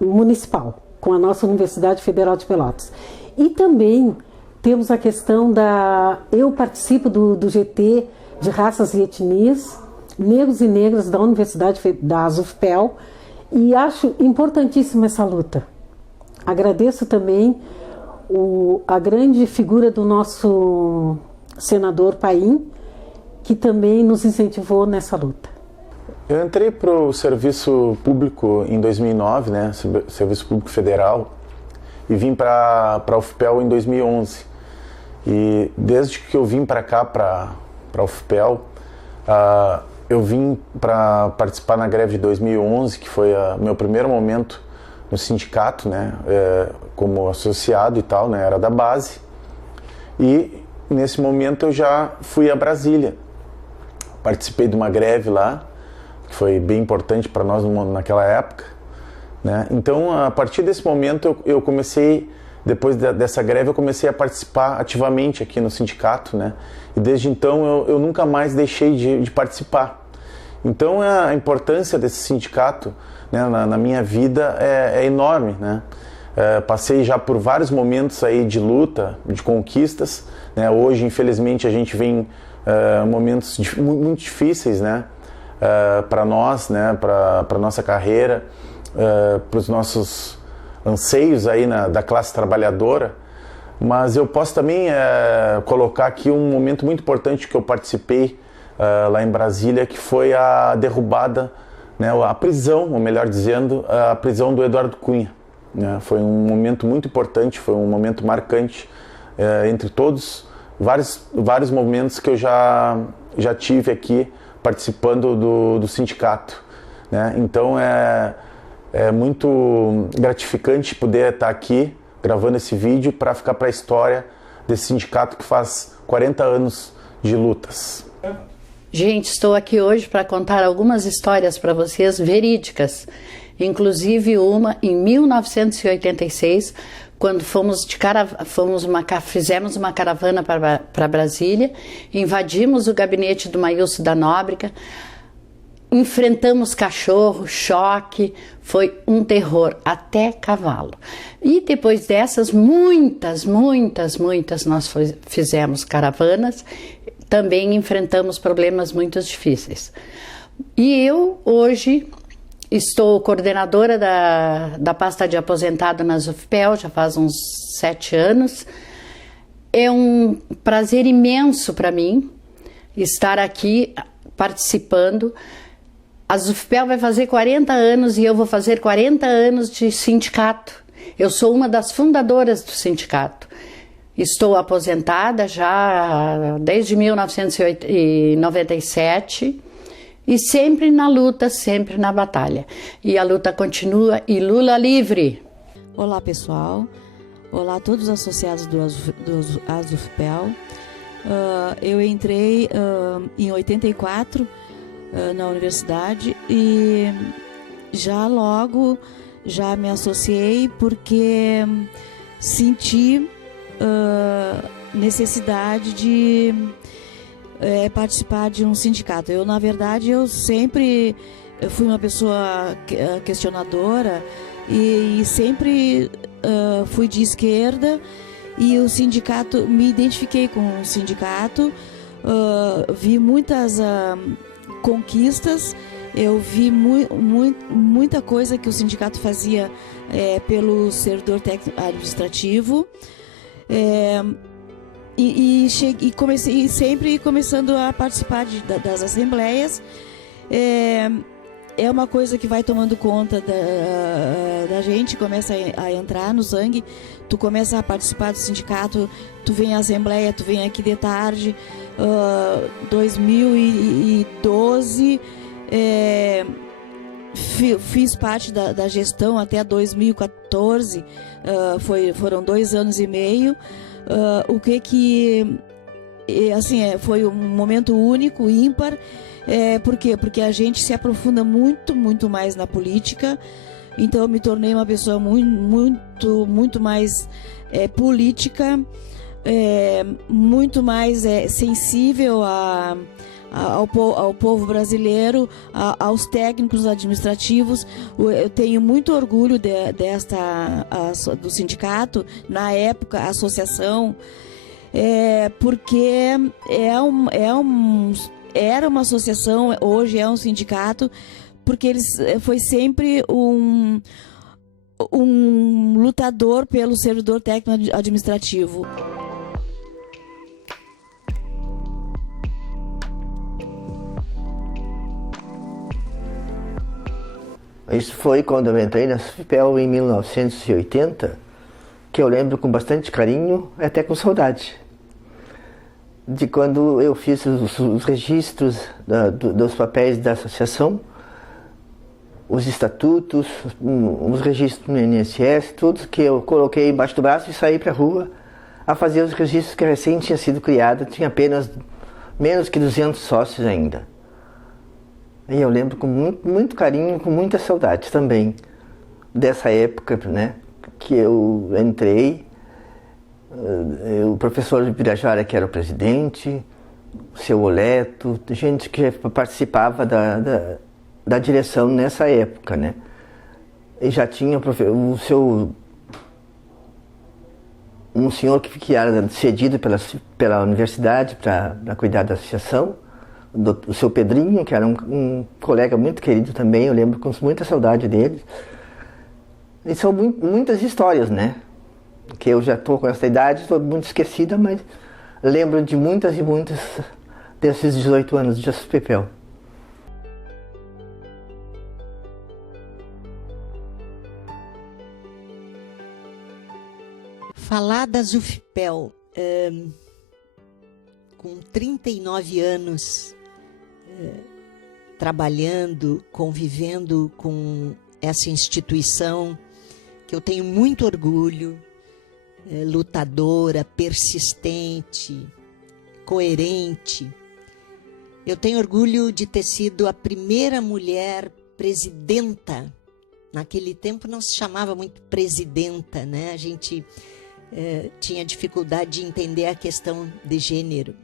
municipal, com a nossa Universidade Federal de Pelotas. E também temos a questão eu participo do GT de raças e etnias, negros e negras da Universidade da ASUFPEL, e acho importantíssima essa luta. Agradeço também a grande figura do nosso senador Paim, que também nos incentivou nessa luta. Eu entrei para o serviço público em 2009, né, serviço público federal, e vim para a UFPEL em 2011. E desde que eu vim para cá, para a UFPEL, eu vim para participar na greve de 2011, que foi o meu primeiro momento no sindicato, né, como associado e tal, né, era da base. E nesse momento eu já fui a Brasília. Participei de uma greve lá, que foi bem importante para nós naquela época, né? Então, a partir desse momento, eu comecei, depois dessa greve, eu comecei a participar ativamente aqui no sindicato, né? E desde então, eu nunca mais deixei de participar. Então, a importância desse sindicato, né, na minha vida é enorme, né? Passei já por vários momentos aí de luta, de conquistas, né? Hoje, infelizmente, a gente vem momentos muito difíceis, né? Para nós, né? Para nossa carreira, para os nossos anseios aí da classe trabalhadora. Mas eu posso também colocar aqui um momento muito importante que eu participei lá em Brasília, que foi a derrubada, né, a prisão, ou melhor dizendo, a prisão do Eduardo Cunha, né? Foi um momento muito importante, foi um momento marcante entre todos, vários momentos que eu já tive aqui participando do sindicato, né? Então é muito gratificante poder estar aqui gravando esse vídeo para ficar para a história desse sindicato que faz 40 anos de lutas. Gente, estou aqui hoje para contar algumas histórias para vocês verídicas, inclusive uma em 1986, quando fizemos uma caravana para Brasília, invadimos o gabinete do Maílson da Nóbrega, enfrentamos cachorro, choque, foi um terror, até cavalo. E depois dessas, muitas nós fizemos caravanas, também enfrentamos problemas muito difíceis. E eu, hoje, estou coordenadora da pasta de aposentado na ASUFPEL, já faz uns 7 anos. É um prazer imenso para mim estar aqui participando. A ASUFPEL vai fazer 40 anos e eu vou fazer 40 anos de sindicato. Eu sou uma das fundadoras do sindicato. Estou aposentada já desde 1997 e sempre na luta, sempre na batalha. E a luta continua e Lula livre! Olá pessoal, olá a todos os associados do ASUFPEL. eu entrei em 84 na universidade e já logo já me associei porque senti necessidade de participar de um sindicato. Eu, na verdade, eu sempre fui uma pessoa questionadora e sempre fui de esquerda, e o sindicato, me identifiquei com o sindicato, vi muitas conquistas, eu vi muita coisa que o sindicato fazia pelo servidor técnico administrativo, e comecei sempre começando a participar das assembleias. É uma coisa que vai tomando conta da gente, começa a entrar no sangue, tu começa a participar do sindicato, tu vem à assembleia, tu vem aqui de tarde. 2012 fiz parte da gestão até 2014, foram 2 anos e meio, assim, foi um momento único, ímpar. Por quê? Porque a gente se aprofunda muito mais na política. Então eu me tornei uma pessoa muito mais política, muito mais sensível ao povo brasileiro, aos técnicos administrativos. Eu tenho muito orgulho do sindicato, na época, a associação, porque era uma associação, hoje é um sindicato, porque foi sempre um lutador pelo servidor técnico administrativo. Isso foi quando eu entrei na SUFPEL em 1980, que eu lembro com bastante carinho, até com saudade, de quando eu fiz os registros dos papéis da associação, os estatutos, os registros no INSS, tudo que eu coloquei embaixo do braço e saí para a rua a fazer os registros que recém tinha sido criado, tinha apenas menos que 200 sócios ainda. E eu lembro com muito carinho, com muita saudade também dessa época, né, que eu entrei. O professor Birajara, que era o presidente, o seu Oleto, gente que participava da direção nessa época, né? E já tinha um senhor que era cedido pela universidade para cuidar da associação, o seu Pedrinho, que era um colega muito querido também, eu lembro com muita saudade dele. E são muitas histórias, né? Que eu já estou com essa idade, estou muito esquecida, mas lembro de muitas e muitas desses 18 anos de SUFPEL. Falar da SUFPEL com 39 anos, trabalhando, convivendo com essa instituição, que eu tenho muito orgulho, lutadora, persistente, coerente. Eu tenho orgulho de ter sido a primeira mulher presidenta. Naquele tempo não se chamava muito presidenta, né? A gente tinha dificuldade de entender a questão de gênero.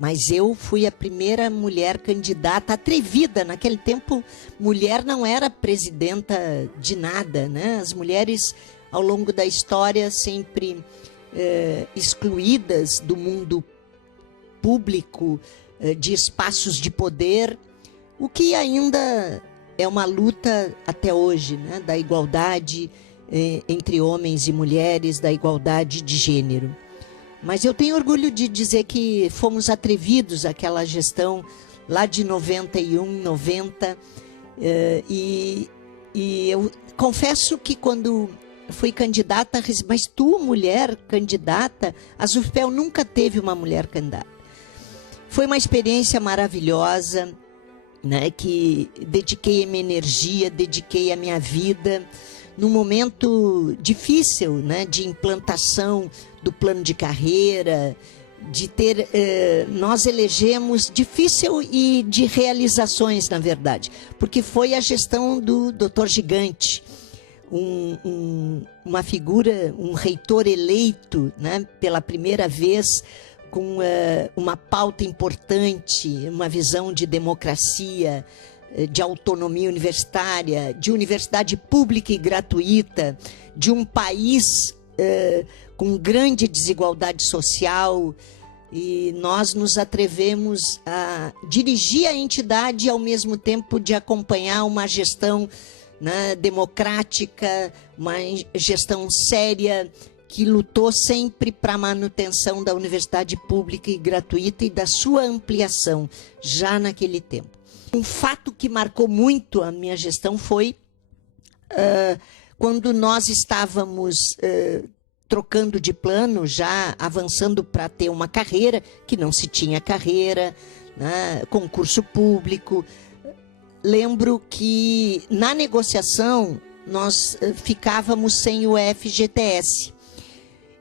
Mas eu fui a primeira mulher candidata atrevida. Naquele tempo, mulher não era presidenta de nada, né? As mulheres, ao longo da história, sempre excluídas do mundo público, de espaços de poder, o que ainda é uma luta até hoje, né? Da igualdade entre homens e mulheres, da igualdade de gênero. Mas eu tenho orgulho de dizer que fomos atrevidos àquela gestão lá de 91, 90, e eu confesso que quando fui candidata, mas tu, mulher candidata, a SUFPEL nunca teve uma mulher candidata. Foi uma experiência maravilhosa, né, que dediquei a minha energia, dediquei a minha vida, num momento difícil, né, de implantação do plano de carreira, nós elegemos difícil e de realizações, na verdade, porque foi a gestão do Dr. Gigante, uma figura, um reitor eleito, né, pela primeira vez, com uma pauta importante, uma visão de democracia, de autonomia universitária, de universidade pública e gratuita, de um país com grande desigualdade social, e nós nos atrevemos a dirigir a entidade e ao mesmo tempo de acompanhar uma gestão, né, democrática, uma gestão séria, que lutou sempre para a manutenção da universidade pública e gratuita e da sua ampliação, já naquele tempo. Um fato que marcou muito a minha gestão foi quando nós estávamos trocando de plano, já avançando para ter uma carreira, que não se tinha carreira, né, concurso público. Lembro que na negociação nós ficávamos sem o FGTS.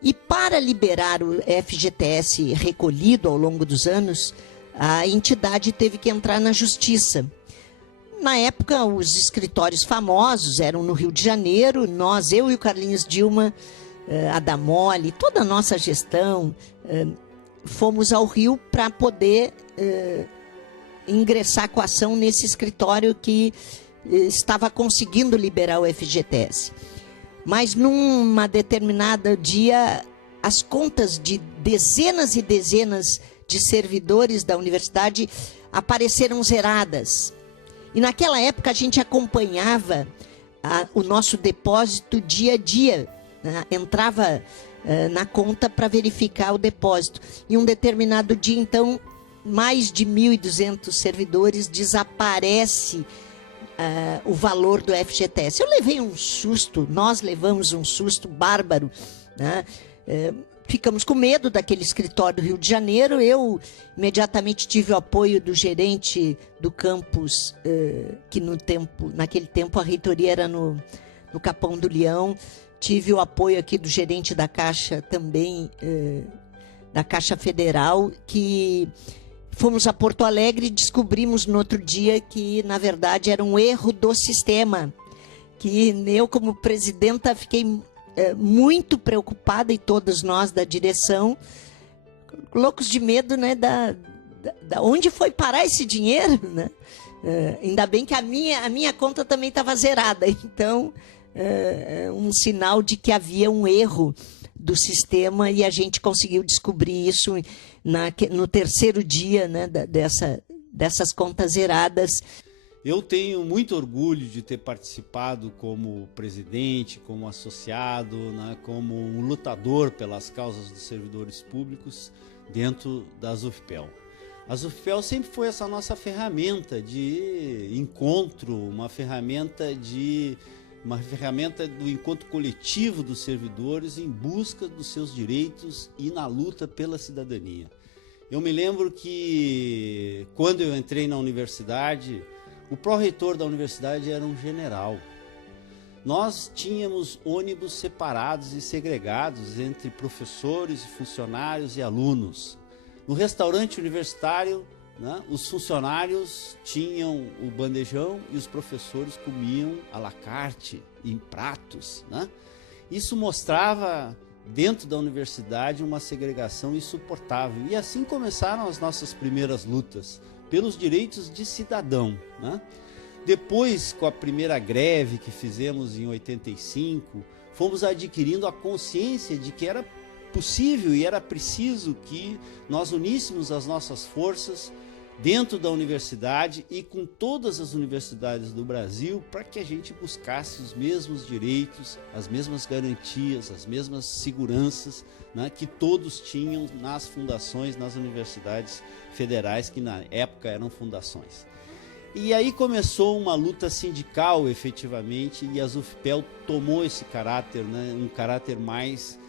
E para liberar o FGTS recolhido ao longo dos anos, a entidade teve que entrar na justiça. Na época, os escritórios famosos eram no Rio de Janeiro, eu e o Carlinhos Dilma, a Damoli, toda a nossa gestão, fomos ao Rio para poder ingressar com a ação nesse escritório que estava conseguindo liberar o FGTS. Mas numa determinada dia, as contas de dezenas e dezenas de servidores da universidade apareceram zeradas. E naquela época a gente acompanhava o nosso depósito dia a dia, né? Entrava na conta para verificar o depósito. E um determinado dia, então, mais de 1.200 servidores desaparece o valor do FGTS. Eu levei um susto, nós levamos um susto bárbaro, né? Ficamos com medo daquele escritório do Rio de Janeiro. Eu imediatamente tive o apoio do gerente do campus, que naquele tempo a reitoria era no Capão do Leão. Tive o apoio aqui do gerente da Caixa também, da Caixa Federal, que fomos a Porto Alegre e descobrimos no outro dia que, na verdade, era um erro do sistema. Que eu, como presidenta, fiquei muito preocupada, e todos nós da direção, loucos de medo, né, da onde foi parar esse dinheiro, né? Ainda bem que a minha conta também estava zerada, então um sinal de que havia um erro do sistema, e a gente conseguiu descobrir isso no terceiro dia, né, dessas contas zeradas. Eu tenho muito orgulho de ter participado como presidente, como associado, né, como um lutador pelas causas dos servidores públicos dentro da UFPEL. A UFPEL sempre foi essa nossa ferramenta de encontro, uma ferramenta do encontro coletivo dos servidores em busca dos seus direitos e na luta pela cidadania. Eu me lembro que quando eu entrei na universidade, o pró-reitor da universidade era um general. Nós tínhamos ônibus separados e segregados entre professores, funcionários e alunos. No restaurante universitário, né, os funcionários tinham o bandejão e os professores comiam à la carte, em pratos, né? Isso mostrava dentro da universidade uma segregação insuportável. E assim começaram as nossas primeiras lutas pelos direitos de cidadão, né? Depois, com a primeira greve que fizemos em 85, fomos adquirindo a consciência de que era possível e era preciso que nós uníssemos as nossas forças dentro da universidade e com todas as universidades do Brasil, para que a gente buscasse os mesmos direitos, as mesmas garantias, as mesmas seguranças, né, que todos tinham nas fundações, nas universidades federais, que na época eram fundações. E aí começou uma luta sindical, efetivamente, e a UFPEL tomou esse caráter, né, um caráter mais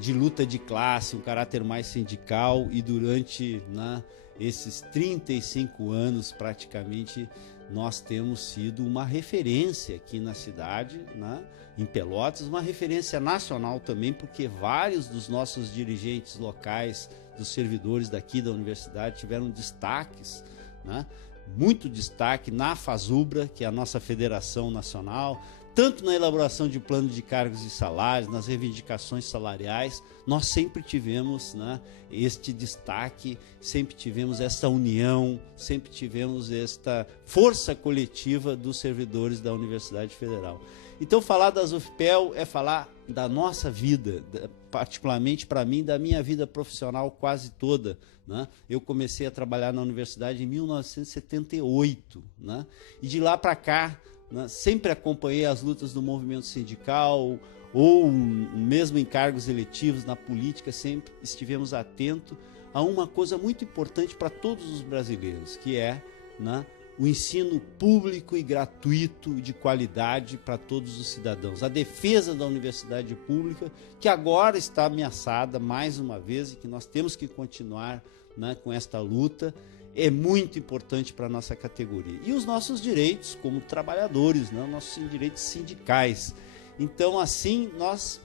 de luta de classe, um caráter mais sindical, e durante, né, esses 35 anos, praticamente, nós temos sido uma referência aqui na cidade, né, em Pelotas, uma referência nacional também, porque vários dos nossos dirigentes locais dos servidores daqui da universidade tiveram destaques, né? Muito destaque na FASUBRA, que é a nossa federação nacional, tanto na elaboração de plano de cargos e salários, nas reivindicações salariais, nós sempre tivemos, né, este destaque, sempre tivemos essa união, sempre tivemos esta força coletiva dos servidores da Universidade Federal. Então, falar das UFPEL é falar da nossa vida, particularmente para mim, da minha vida profissional quase toda, né? Eu comecei a trabalhar na universidade em 1978, né? E de lá para cá, né, sempre acompanhei as lutas do movimento sindical, ou mesmo em cargos eletivos na política, sempre estivemos atentos a uma coisa muito importante para todos os brasileiros, que é, né, o ensino público e gratuito de qualidade para todos os cidadãos. A defesa da universidade pública, que agora está ameaçada mais uma vez e que nós temos que continuar, né, com esta luta, é muito importante para a nossa categoria. E os nossos direitos como trabalhadores, né, nossos direitos sindicais. Então, assim, nós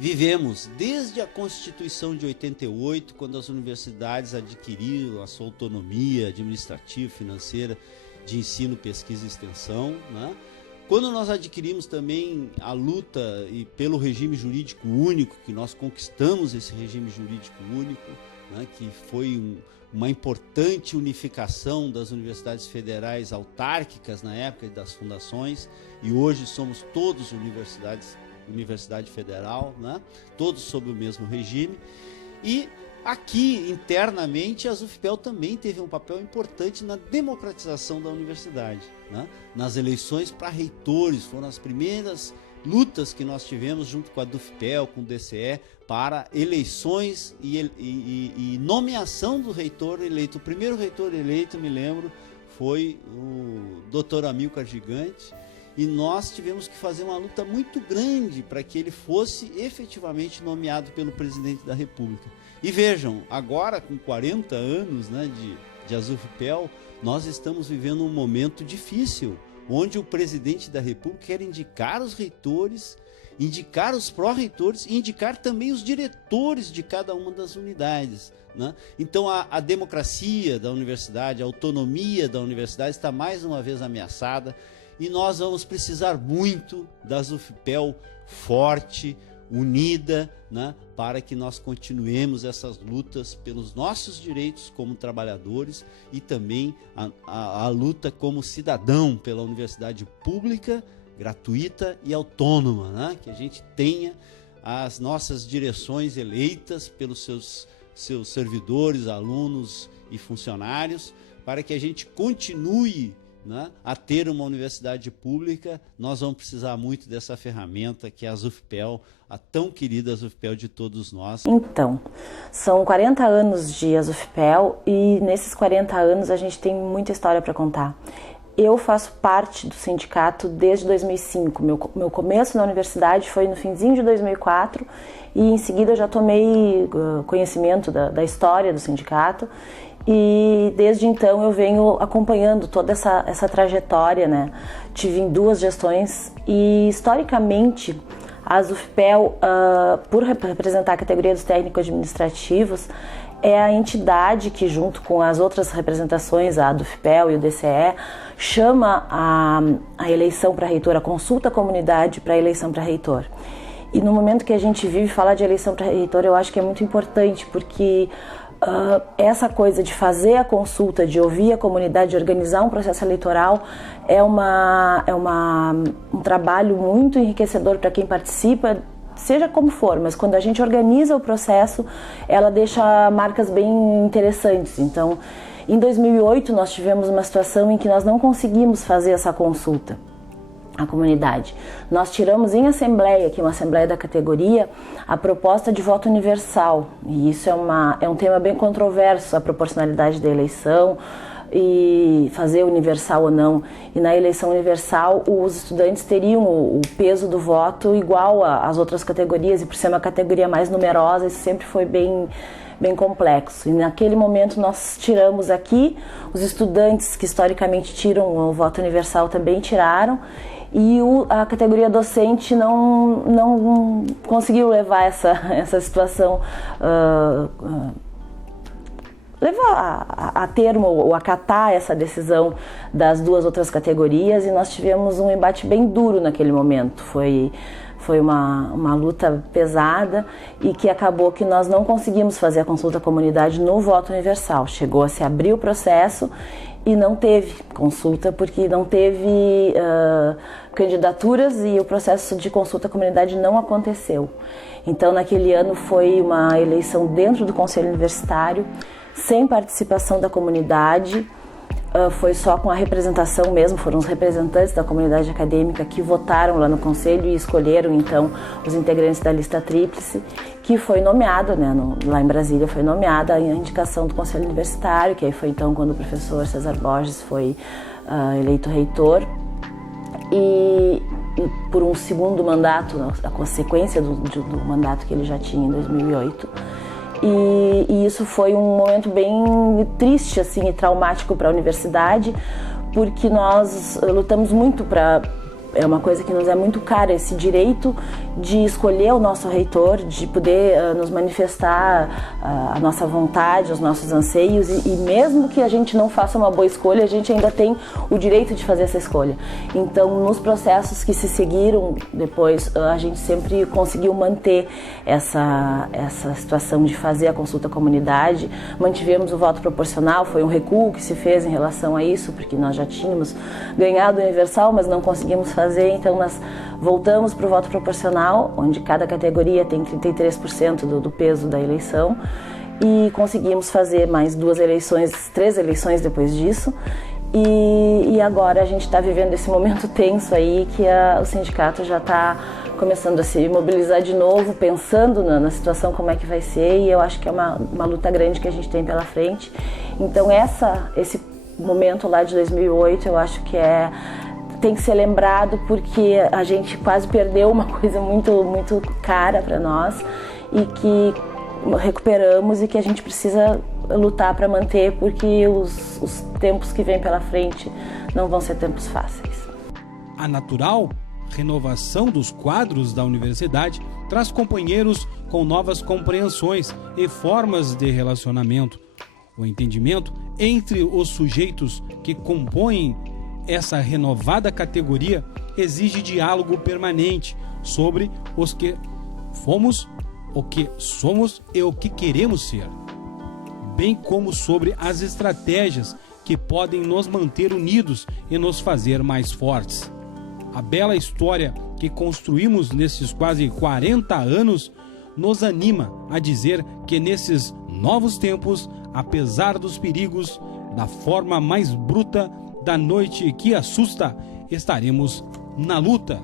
vivemos desde a Constituição de 88, quando as universidades adquiriram a sua autonomia administrativa, financeira, de ensino, pesquisa e extensão, né? Quando nós adquirimos também a luta pelo regime jurídico único, que nós conquistamos esse regime jurídico único, né? Que foi uma importante unificação das universidades federais autárquicas na época das fundações, e hoje somos todos Universidade Federal, né? Todos sob o mesmo regime. E aqui, internamente, a UFPEL também teve um papel importante na democratização da universidade, né? Nas eleições para reitores, foram as primeiras lutas que nós tivemos junto com a UFPEL, com o DCE, para eleições e nomeação do reitor eleito. O primeiro reitor eleito, me lembro, foi o Dr. Amilcar Gigante, e nós tivemos que fazer uma luta muito grande para que ele fosse efetivamente nomeado pelo presidente da República. E vejam, agora com 40 anos, né, de ASUFPEL, nós estamos vivendo um momento difícil, onde o presidente da República quer indicar os reitores, indicar os pró-reitores e indicar também os diretores de cada uma das unidades, né? Então a democracia da universidade, a autonomia da universidade está mais uma vez ameaçada, e nós vamos precisar muito da UFPEL forte, unida, né, para que nós continuemos essas lutas pelos nossos direitos como trabalhadores e também a luta como cidadão pela universidade pública, gratuita e autônoma, né, que a gente tenha as nossas direções eleitas pelos seus servidores, alunos e funcionários, para que a gente continue, né, a ter uma universidade pública. Nós vamos precisar muito dessa ferramenta que é a ASUFPEL, a tão querida ASUFPEL de todos nós. Então, são 40 anos de ASUFPEL e nesses 40 anos a gente tem muita história para contar. Eu faço parte do sindicato desde 2005. Meu começo na universidade foi no finzinho de 2004 e em seguida eu já tomei conhecimento da história do sindicato. E desde então eu venho acompanhando toda essa trajetória, né? Tive em 2 gestões e historicamente a ASUFPEL, por representar a categoria dos técnicos administrativos, é a entidade que, junto com as outras representações, a ADUFPEL e o DCE, chama a eleição para reitor, a consulta à comunidade para a eleição para reitor. E no momento que a gente vive, falar de eleição para reitor eu acho que é muito importante, porque essa coisa de fazer a consulta, de ouvir a comunidade, de organizar um processo eleitoral é um trabalho muito enriquecedor para quem participa, seja como for, mas quando a gente organiza o processo, ela deixa marcas bem interessantes. Então, em 2008 nós tivemos uma situação em que nós não conseguimos fazer essa consulta à comunidade. Nós tiramos em assembleia, que é uma assembleia da categoria, a proposta de voto universal. E isso é um tema bem controverso, a proporcionalidade da eleição e fazer universal ou não. E na eleição universal, os estudantes teriam o peso do voto igual às outras categorias, e por ser uma categoria mais numerosa, isso sempre foi bem complexo. E naquele momento nós tiramos aqui, os estudantes que historicamente tiram o voto universal também tiraram, e a categoria docente não conseguiu levar essa situação, levar a termo ou acatar essa decisão das duas outras categorias, e nós tivemos um embate bem duro naquele momento. Foi uma luta pesada e que acabou que nós não conseguimos fazer a consulta à comunidade no voto universal. Chegou a se abrir o processo e não teve consulta porque não teve candidaturas e o processo de consulta à comunidade não aconteceu. Então, naquele ano foi uma eleição dentro do Conselho Universitário, sem participação da comunidade. Foi só com a representação mesmo, foram os representantes da comunidade acadêmica que votaram lá no Conselho e escolheram então os integrantes da lista tríplice, que foi nomeado, né, lá em Brasília foi nomeada a indicação do Conselho Universitário, que aí foi então quando o professor César Borges foi eleito reitor, e por um segundo mandato, a consequência do mandato que ele já tinha em 2008, e isso foi um momento bem triste assim, e traumático para a universidade, porque nós lutamos muito para... É uma coisa que nos é muito cara, esse direito de escolher o nosso reitor, de poder nos manifestar a nossa vontade, os nossos anseios, e mesmo que a gente não faça uma boa escolha, a gente ainda tem o direito de fazer essa escolha. Então, nos processos que se seguiram depois, a gente sempre conseguiu manter essa situação de fazer a consulta à comunidade. Mantivemos o voto proporcional, foi um recuo que se fez em relação a isso, porque nós já tínhamos ganhado o universal, mas não conseguimos fazer, então nós voltamos para o voto proporcional, onde cada categoria tem 33% do peso da eleição, e conseguimos fazer mais 3 eleições depois disso, e agora a gente está vivendo esse momento tenso aí, que o sindicato já está começando a se mobilizar de novo, pensando na situação, como é que vai ser, e eu acho que é uma luta grande que a gente tem pela frente. Então esse momento lá de 2008, eu acho que tem que ser lembrado, porque a gente quase perdeu uma coisa muito, muito cara para nós e que recuperamos e que a gente precisa lutar para manter, porque os tempos que vêm pela frente não vão ser tempos fáceis. A natural renovação dos quadros da universidade traz companheiros com novas compreensões e formas de relacionamento. O entendimento entre os sujeitos que compõem essa renovada categoria exige diálogo permanente sobre os que fomos, o que somos e o que queremos ser, bem como sobre as estratégias que podem nos manter unidos e nos fazer mais fortes. A bela história que construímos nesses quase 40 anos nos anima a dizer que nesses novos tempos, apesar dos perigos, da forma mais bruta da noite que assusta, estaremos na luta.